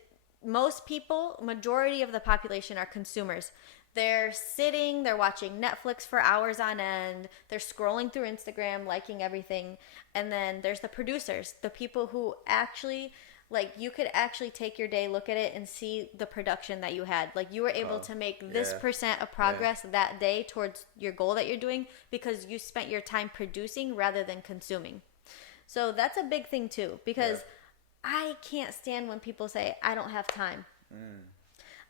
most people, majority of the population are consumers. They're sitting, they're watching Netflix for hours on end, they're scrolling through Instagram, liking everything. And then there's the producers, the people who actually, like, you could actually take your day, look at it, and see the production that you had. Like, you were able to make this percent of progress that day towards your goal that you're doing because you spent your time producing rather than consuming. So that's a big thing too, because I can't stand when people say, I don't have time.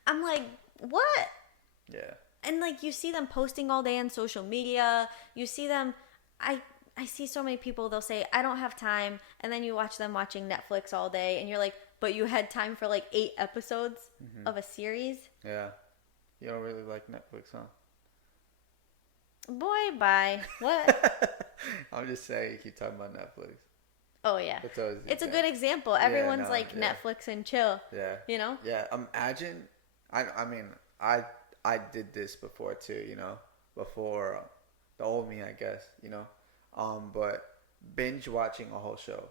I'm like, what? Yeah. And like you see them posting all day on social media. You see them, I see so many people, they'll say, I don't have time. And then you watch them watching Netflix all day and you're like, but you had time for like 8 episodes of a series? Yeah. You don't really like Netflix, huh? Boy, bye. What? I'm just saying, you keep talking about Netflix. Oh, yeah. It's a good example. Everyone's Netflix and chill. Yeah. You know? Yeah. Imagine, I mean, I did this before too, you know, before the old me, I guess, you know. But binge watching a whole show.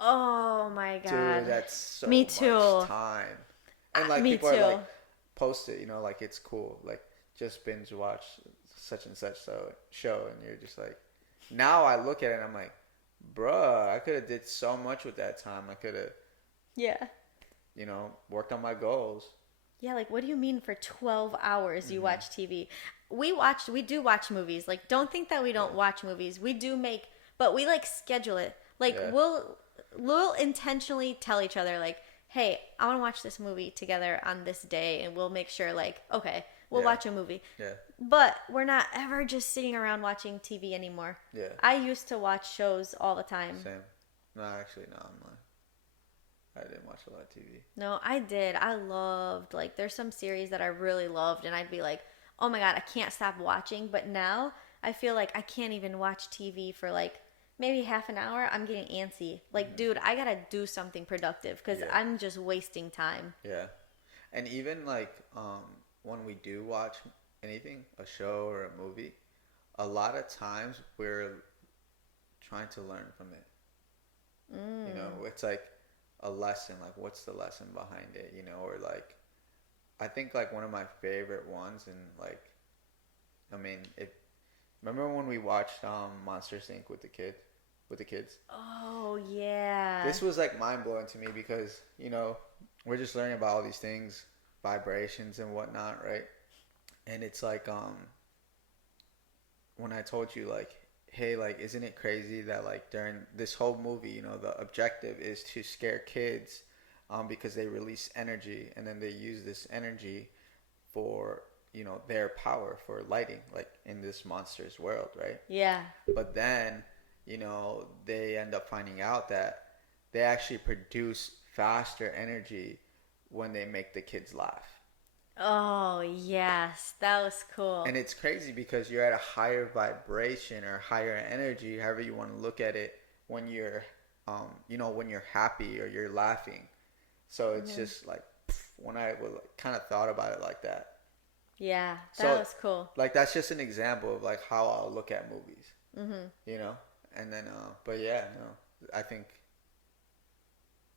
Oh my god. Dude, that's so me too. much time. And like me people too. are like post it, you know, like it's cool. Like just binge watch such and such show, and you're just like, now I look at it and I'm like, bruh, I could have did so much with that time. I could have you know, worked on my goals. Yeah, like what do you mean for 12 hours you watch TV? We do watch movies. Like don't think that we don't watch movies. We do but we like schedule it. Like we'll intentionally tell each other like, hey, I want to watch this movie together on this day, and we'll make sure like, okay, we'll watch a movie. Yeah. But we're not ever just sitting around watching TV anymore. Yeah. I used to watch shows all the time. Same. No, actually, no, I'm not. I didn't watch a lot of TV. No, I did. I loved, like, there's some series that I really loved, and I'd be like, oh my god, I can't stop watching. But now I feel like I can't even watch TV for like maybe half an hour. I'm getting antsy. Like, dude, I gotta do something productive because I'm just wasting time. Yeah. And even like when we do watch anything, a show or a movie, a lot of times we're trying to learn from it. You know, it's like a lesson, like what's the lesson behind it, you know, or like I think like one of my favorite ones, and like I mean, remember when we watched Monsters Inc. with the kids? Oh yeah. This was like mind blowing to me because, you know, we're just learning about all these things, vibrations and whatnot, right? And it's like when I told you like, hey, like, isn't it crazy that like during this whole movie, you know, the objective is to scare kids because they release energy, and then they use this energy for, you know, their power for lighting, like in this monster's world, right? Yeah. But then, you know, they end up finding out that they actually produce faster energy when they make the kids laugh. Oh, yes. That was cool. And it's crazy because you're at a higher vibration or higher energy, however you want to look at it, when you're, you know, when you're happy or you're laughing. So it's just like, when I kind of thought about it like that. Yeah, that was cool. Like, that's just an example of like how I'll look at movies, you know? And then, but yeah, no, I think,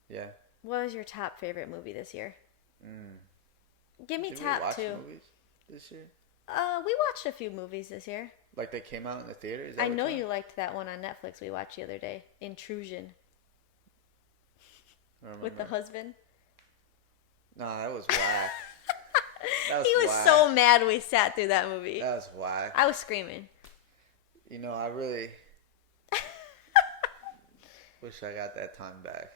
yeah. What was your top favorite movie this year? Give me top 2. Did we watch movies this year? We watched a few movies this year. Like they came out in the theater? I know you liked that one on Netflix we watched the other day, Intrusion. With the husband. Nah, that was whack. He was whack. so mad we sat through that movie. That was whack. I was screaming. You know, I really wish I got that time back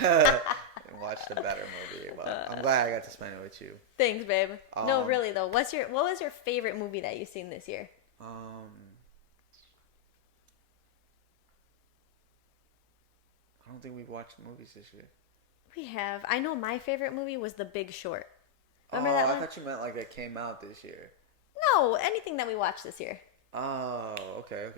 and watched a better movie. But I'm glad I got to spend it with you. Thanks, babe. No, really though. What was your favorite movie that you've seen this year? I don't think we've watched movies this year. We have. I know my favorite movie was The Big Short. Remember that one? I thought you meant like that came out this year. No, anything that we watched this year. Oh, okay.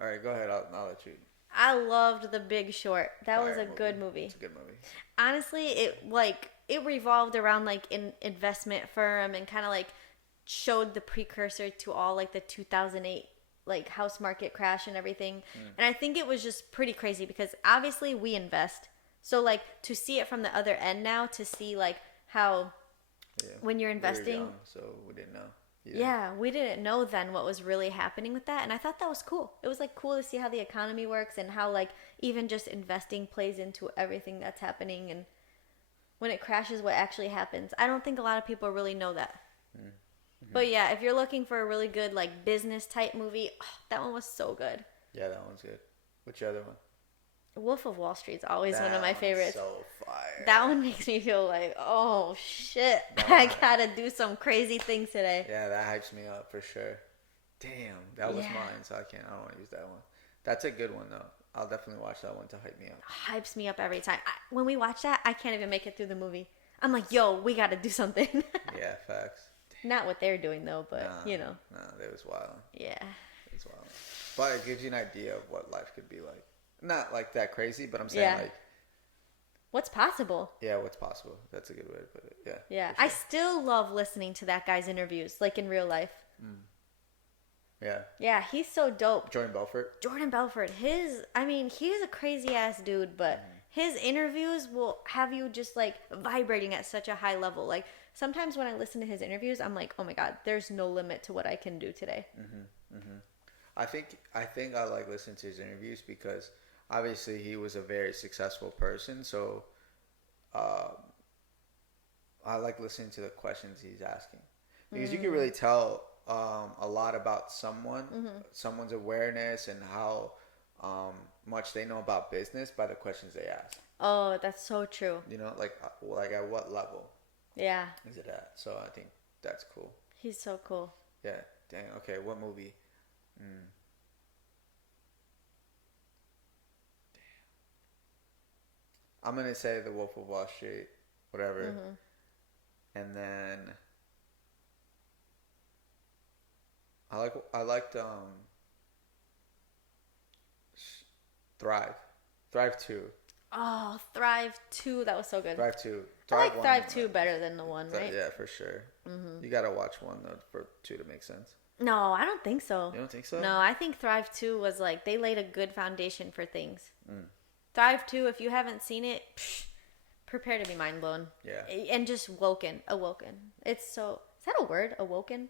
All right, go ahead. I'll let you. I loved The Big Short. That was a movie. good movie. It's a good movie. Honestly, it revolved around like an investment firm and kind of like showed the precursor to all like the 2008 like house market crash and everything. And I think it was just pretty crazy because obviously we invest. So like to see it from the other end now, to see like how when you're investing, we were young, so we didn't know. Yeah, we didn't know then what was really happening with that, and I thought that was cool. It was like cool to see how the economy works and how like even just investing plays into everything that's happening, and when it crashes, what actually happens. I don't think a lot of people really know that. Mm-hmm. But yeah, if you're looking for a really good like business type movie, that one was so good. Yeah, that one's good. What's your other one? Wolf of Wall Street's always one of my favorites. So fire. That one makes me feel like, oh shit, I gotta do some crazy things today. Yeah, that hypes me up for sure. Damn, that was mine, so I don't want to use that one. That's a good one though. I'll definitely watch that one to hype me up. Hypes me up every time. When we watch that, I can't even make it through the movie. I'm like, yo, we gotta do something. Yeah, facts. Not what they're doing though, but you know. No, it was wild. Yeah. It was wild. But it gives you an idea of what life could be like. Not like that crazy, but I'm saying like what's possible. Yeah, what's possible. That's a good way to put it. Yeah. Yeah. Sure. I still love listening to that guy's interviews, like in real life. Yeah. Yeah, he's so dope. Jordan Belfort. He's a crazy ass dude, but his interviews will have you just like vibrating at such a high level. Like sometimes when I listen to his interviews, I'm like, oh my God, there's no limit to what I can do today. I think I like listening to his interviews because obviously he was a very successful person, so I like listening to the questions he's asking because you can really tell a lot about someone's awareness and how much they know about business by the questions they ask. Oh, that's so true. You know, like at what level? Yeah. Is it at? So I think that's cool. He's so cool. Yeah. Dang. Okay. What movie? Damn. I'm gonna say The Wolf of Wall Street, whatever, and then I liked Thrive 2. Oh, Thrive 2, that was so good. Thrive 2. I like Thrive 2 better than the 1, right? Yeah, for sure. You gotta watch 1 though for 2 to make sense. No, I don't think so. You don't think so? No, I think Thrive 2 was like, they laid a good foundation for things. Thrive 2, if you haven't seen it, prepare to be mind blown. Yeah. And just awoken. It's so, is that a word? Awoken?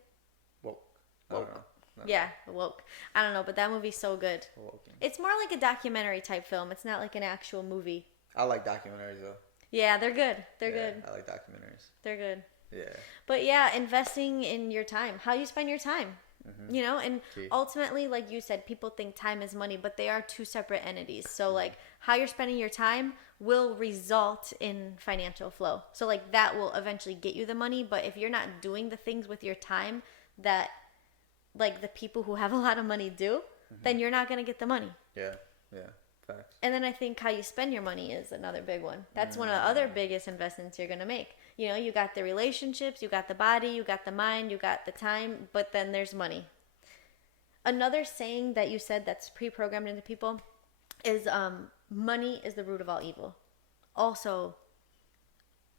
Woke. I don't know. No. Yeah, awoke. I don't know, but that movie's so good. Awoken. It's more like a documentary type film. It's not like an actual movie. I like documentaries though. Yeah, they're good. They're good. I like documentaries. They're good. Yeah. But yeah, investing in your time. How you spend your time. You know, and ultimately, like you said, people think time is money, but they are two separate entities. So like how you're spending your time will result in financial flow. So like that will eventually get you the money. But if you're not doing the things with your time that like the people who have a lot of money do, then you're not going to get the money. Yeah. Facts. And then I think how you spend your money is another big one. That's one of the other biggest investments you're going to make. You know, you got the relationships, you got the body, you got the mind, you got the time, but then there's money. Another saying that you said that's pre-programmed into people is money is the root of all evil. Also,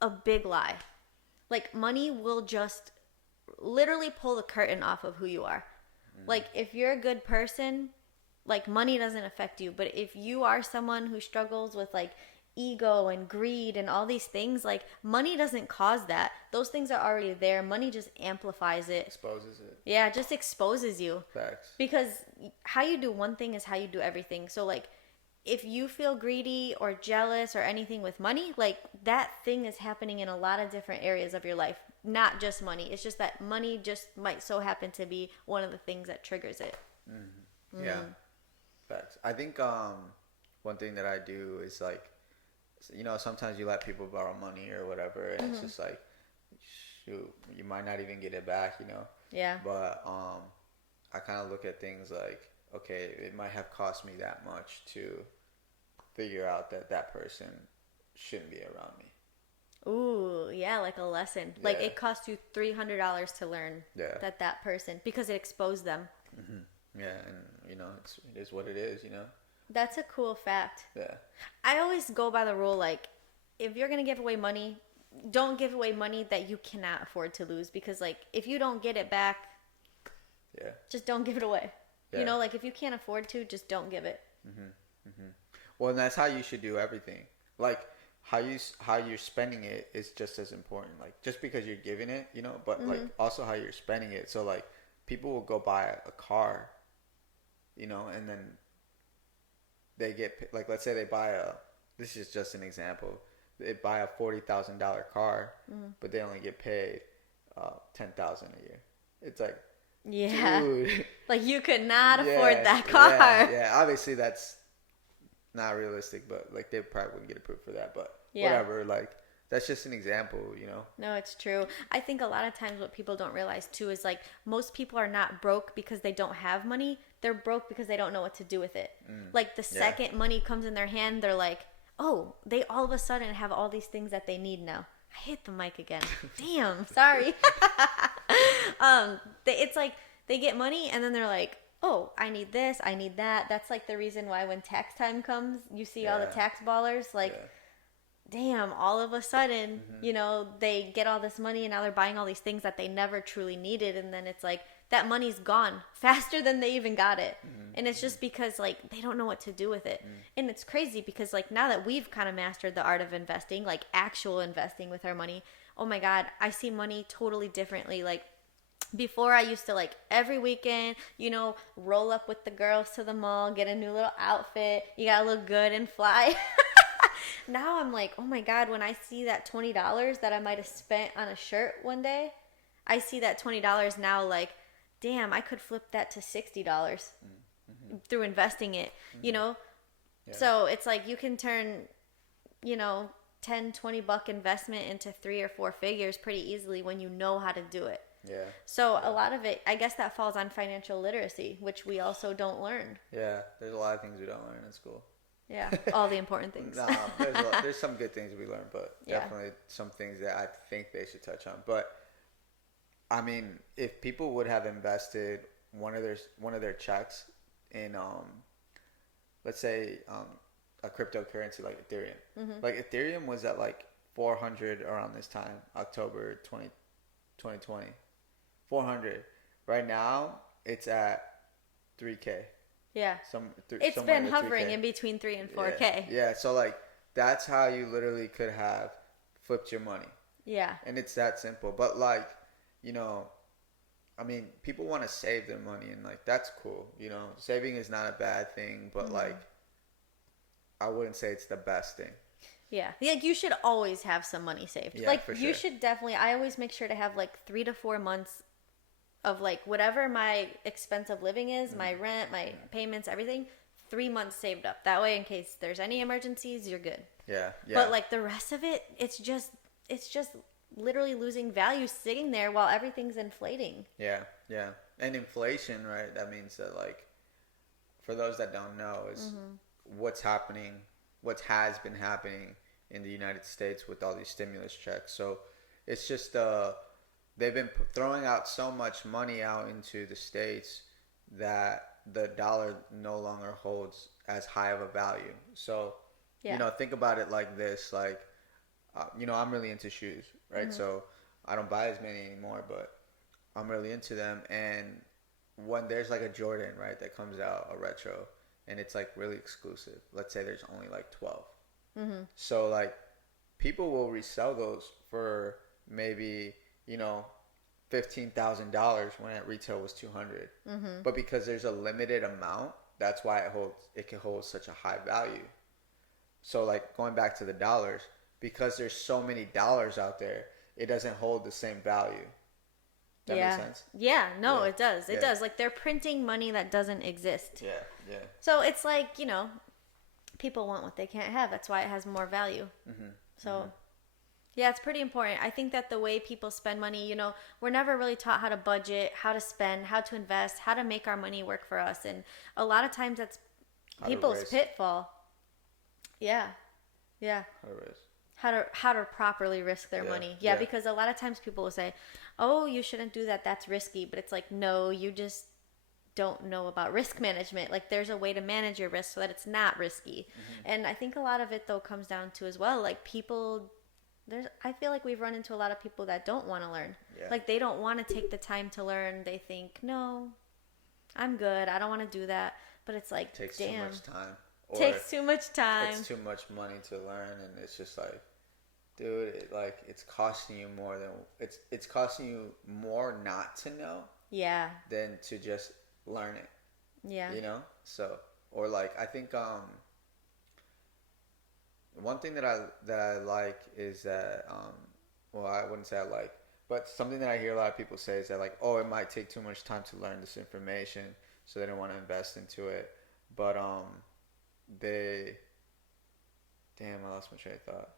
a big lie. Like money will just literally pull the curtain off of who you are. Like if you're a good person, like money doesn't affect you, but if you are someone who struggles with like ego and greed and all these things, like money doesn't cause that. Those things are already there. Money just amplifies it. Exposes it. Yeah, it just exposes you. Facts. Because how you do one thing is how you do everything. So like if you feel greedy or jealous or anything with money, like that thing is happening in a lot of different areas of your life, not just money. It's just that money just might so happen to be one of the things that triggers it. Mm-hmm. Yeah, facts. I think one thing that I do is like, sometimes you let people borrow money or whatever, and it's just like, shoot, you might not even get it back. Yeah. But I kind of look at things like, okay, it might have cost me that much to figure out that person shouldn't be around me. Ooh, yeah, like a lesson. Yeah. Like it cost you $300 to learn Yeah. that person because it exposed them. Mm-hmm. Yeah, and it is what it is. That's a cool fact. Yeah. I always go by the rule like if you're going to give away money, don't give away money that you cannot afford to lose because like if you don't get it back, yeah, just don't give it away. Yeah. Like if you can't afford to, just don't give it. Well, and that's how you should do everything. Like how you're spending it is just as important. Like just because you're giving it, but like also how you're spending it. So like people will go buy a car, and then they get like, let's say they buy this is just an example. They buy a $40,000 car, but they only get paid $10,000 a year. It's like, yeah, dude, like you could not afford that car. Yeah, obviously that's not realistic, but like they probably wouldn't get approved for that. But whatever, like that's just an example. No, it's true. I think a lot of times what people don't realize too is like most people are not broke because they don't have money. They're broke because they don't know what to do with it. Like the second money comes in their hand, they're like, oh, they all of a sudden have all these things that they need now. I hit the mic again. Damn, sorry. It's like they get money and then they're like, oh, I need this, I need that. That's like the reason why when tax time comes, you see all the tax ballers like, damn, all of a sudden, they get all this money and now they're buying all these things that they never truly needed. And then it's like that money's gone faster than they even got it. And it's just because like they don't know what to do with it. And it's crazy because like now that we've kind of mastered the art of investing, like actual investing with our money, oh my God, I see money totally differently. Like before I used to like every weekend, roll up with the girls to the mall, get a new little outfit. You gotta look good and fly. Now I'm like, oh my God, when I see that $20 that I might have spent on a shirt one day, I see that $20 now like, damn, I could flip that to $60 through investing it, Yeah. So it's like you can turn, $10, $20 investment into 3 or 4 figures pretty easily when you know how to do it. Yeah. So a lot of it, I guess that falls on financial literacy, which we also don't learn. Yeah, there's a lot of things we don't learn in school. Yeah, all the important things. There's some good things we learn, but definitely some things that I think they should touch on. But I mean, if people would have invested one of their checks in let's say a cryptocurrency like Ethereum. Like Ethereum was at like 400 around this time, October 2020. 400. Right now it's at 3K. Yeah. It's been hovering 3K. In between 3 and 4K. Yeah, so like that's how you literally could have flipped your money. Yeah. And it's that simple. But like, I mean, people want to save their money and like that's cool. Saving is not a bad thing, but like I wouldn't say it's the best thing. Yeah. Like you should always have some money saved. Yeah, like for sure. You should definitely, I always make sure to have like 3 to 4 months of like whatever my expense of living is, my rent, my payments, everything, 3 months saved up. That way in case there's any emergencies, you're good. Yeah. But like the rest of it, it's just literally losing value sitting there while everything's inflating. Yeah. And inflation, right? That means that like for those that don't know is what's has been happening in the United States with all these stimulus checks. So it's just they've been throwing out so much money out into the States that the dollar no longer holds as high of a value. So, think about it like this. Like, I'm really into shoes, right? So I don't buy as many anymore, but I'm really into them. And when there's like a Jordan, right, that comes out, a retro, and it's like really exclusive. Let's say there's only like 12. So like people will resell those for maybe, $15,000 when at retail was 200. But because there's a limited amount, that's why it can hold such a high value. So like going back to the dollars, because there's so many dollars out there, it doesn't hold the same value. That makes sense? Yeah, no, it does. It does. Like they're printing money that doesn't exist. Yeah, yeah. So it's like, people want what they can't have. That's why it has more value. So, yeah, it's pretty important. I think that the way people spend money, we're never really taught how to budget, how to spend, how to invest, how to make our money work for us. And a lot of times that's people's pitfall. Yeah. Yeah. How to properly risk their money. Yeah, because a lot of times people will say, "Oh, you shouldn't do that. That's risky." But it's like, no, you just don't know about risk management. Like there's a way to manage your risk so that it's not risky. And I think a lot of it though comes down to as well, like I feel like we've run into a lot of people that don't want to learn. Like they don't want to take the time to learn. They think, "No, I'm good. I don't want to do that." But it's like, takes damn. too much time. Takes too much time. It's too much money to learn, and it's just like, dude, it's costing you more than it's costing you more not to know. Yeah. Than to just learn it. Yeah. So, or like I think one thing that I like is that well, I wouldn't say I like, but something that I hear a lot of people say is that like, oh, it might take too much time to learn this information, so they don't want to invest into it. But damn, I lost my train of thought.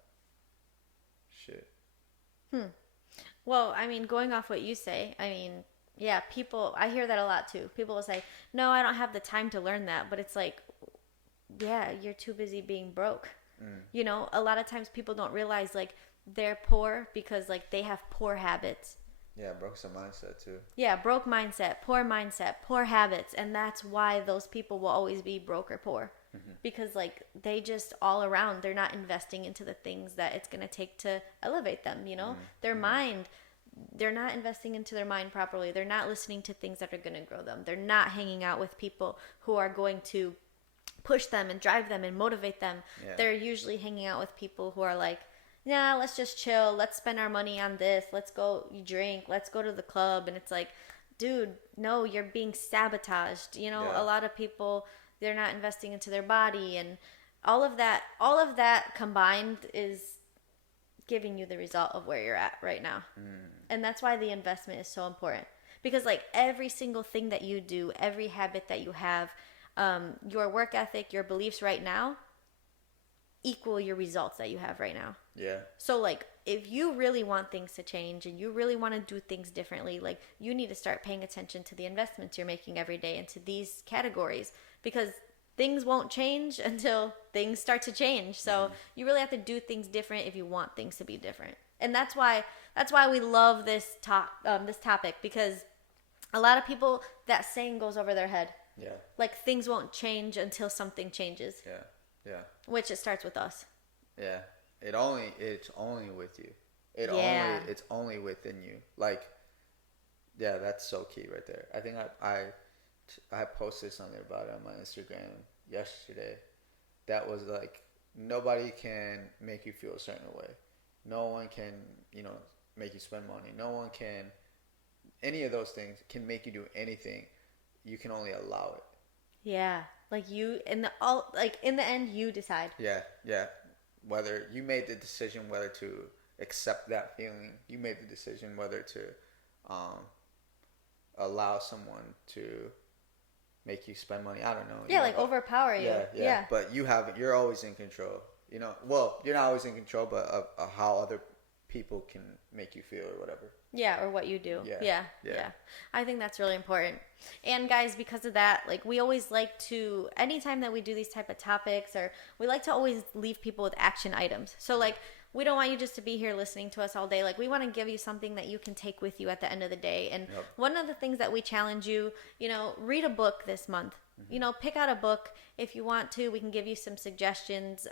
Shit. Well, I mean, going off what you say, I mean, yeah, I hear that a lot too. People will say, "No, I don't have the time to learn that." But it's like, yeah, you're too busy being broke. A lot of times people don't realize like they're poor because like they have poor habits. Yeah, broke's a mindset too. Yeah, broke mindset, poor habits. And that's why those people will always be broke or poor. Because like they just all around, they're not investing into the things that it's going to take to elevate them, their mind. They're not investing into their mind properly. They're not listening to things that are going to grow them. They're not hanging out with people who are going to push them and drive them and motivate them. They're usually hanging out with people who are like, "Yeah, let's just chill. Let's spend our money on this. Let's go drink. Let's go to the club." And it's like, dude, no, you're being sabotaged. A lot of people, they're not investing into their body, and all of that combined is giving you the result of where you're at right now. And that's why the investment is so important, because like every single thing that you do, every habit that you have, your work ethic, your beliefs right now equal your results that you have right now. Yeah. So like if you really want things to change and you really want to do things differently, like you need to start paying attention to the investments you're making every day into these categories, because things won't change until things start to change. So you really have to do things different if you want things to be different. And that's why we love this topic, because a lot of people, that saying goes over their head. Yeah. Like things won't change until something changes. Yeah. Yeah. Which it starts with us. Yeah. It's only with you. It's only within you. Like, yeah, that's so key right there. I think I posted something about it on my Instagram yesterday. That was like, nobody can make you feel a certain way. No one can, make you spend money. No one can, any of those things can make you do anything. You can only allow it. Yeah. Like in the end, you decide. Yeah. Yeah. Whether you made the decision whether to accept that feeling, you made the decision whether to allow someone to make you spend money. I don't know. Yeah, like overpower you. Yeah. But you're always in control. Well, you're not always in control, but of how other people can make you feel or whatever. Yeah, or what you do. Yeah. I think that's really important. And guys, because of that, like we always like to, anytime that we do these type of topics, or we like to always leave people with action items. So like, we don't want you just to be here listening to us all day. Like we want to give you something that you can take with you at the end of the day. And one of the things that we challenge you, read a book this month. Pick out a book if you want to. We can give you some suggestions.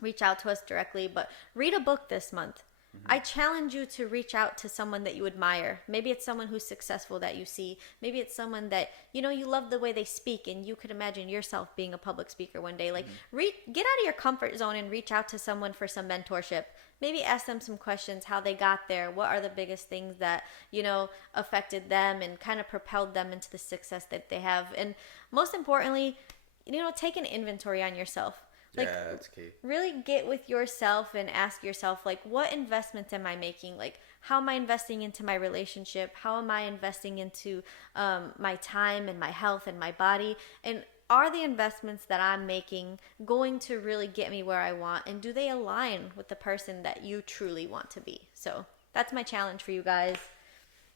Reach out to us directly, but read a book this month. I challenge you to reach out to someone that you admire. Maybe it's someone who's successful that you see. Maybe it's someone that, you know, you love the way they speak and you could imagine yourself being a public speaker one day. Like, get out of your comfort zone and reach out to someone for some mentorship. Maybe ask them some questions, how they got there. What are the biggest things that, you know, affected them and kind of propelled them into the success that they have. And most importantly, you know, take an inventory on yourself. Like, yeah, that's key. Really get with yourself and ask yourself, like, what investments am I making? Like, how am I investing into my relationship? How am I investing into my time and my health and my body? And are the investments that I'm making going to really get me where I want? And do they align with the person that you truly want to be? So that's my challenge for you guys.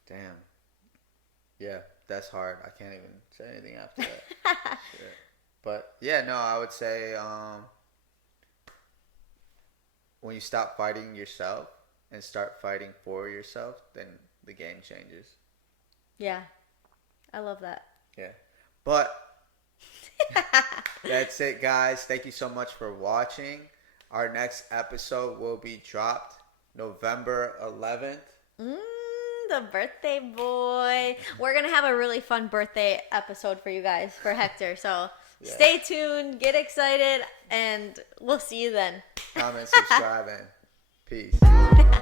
Damn. Yeah, that's hard. I can't even say anything after that. Yeah. But yeah, no, I would say when you stop fighting yourself and start fighting for yourself, then the game changes. Yeah, I love that. Yeah, but that's it, guys. Thank you so much for watching. Our next episode will be dropped November 11th. The birthday boy. We're going to have a really fun birthday episode for you guys, for Hector. So stay tuned, get excited, and we'll see you then. Comment, subscribe, and peace.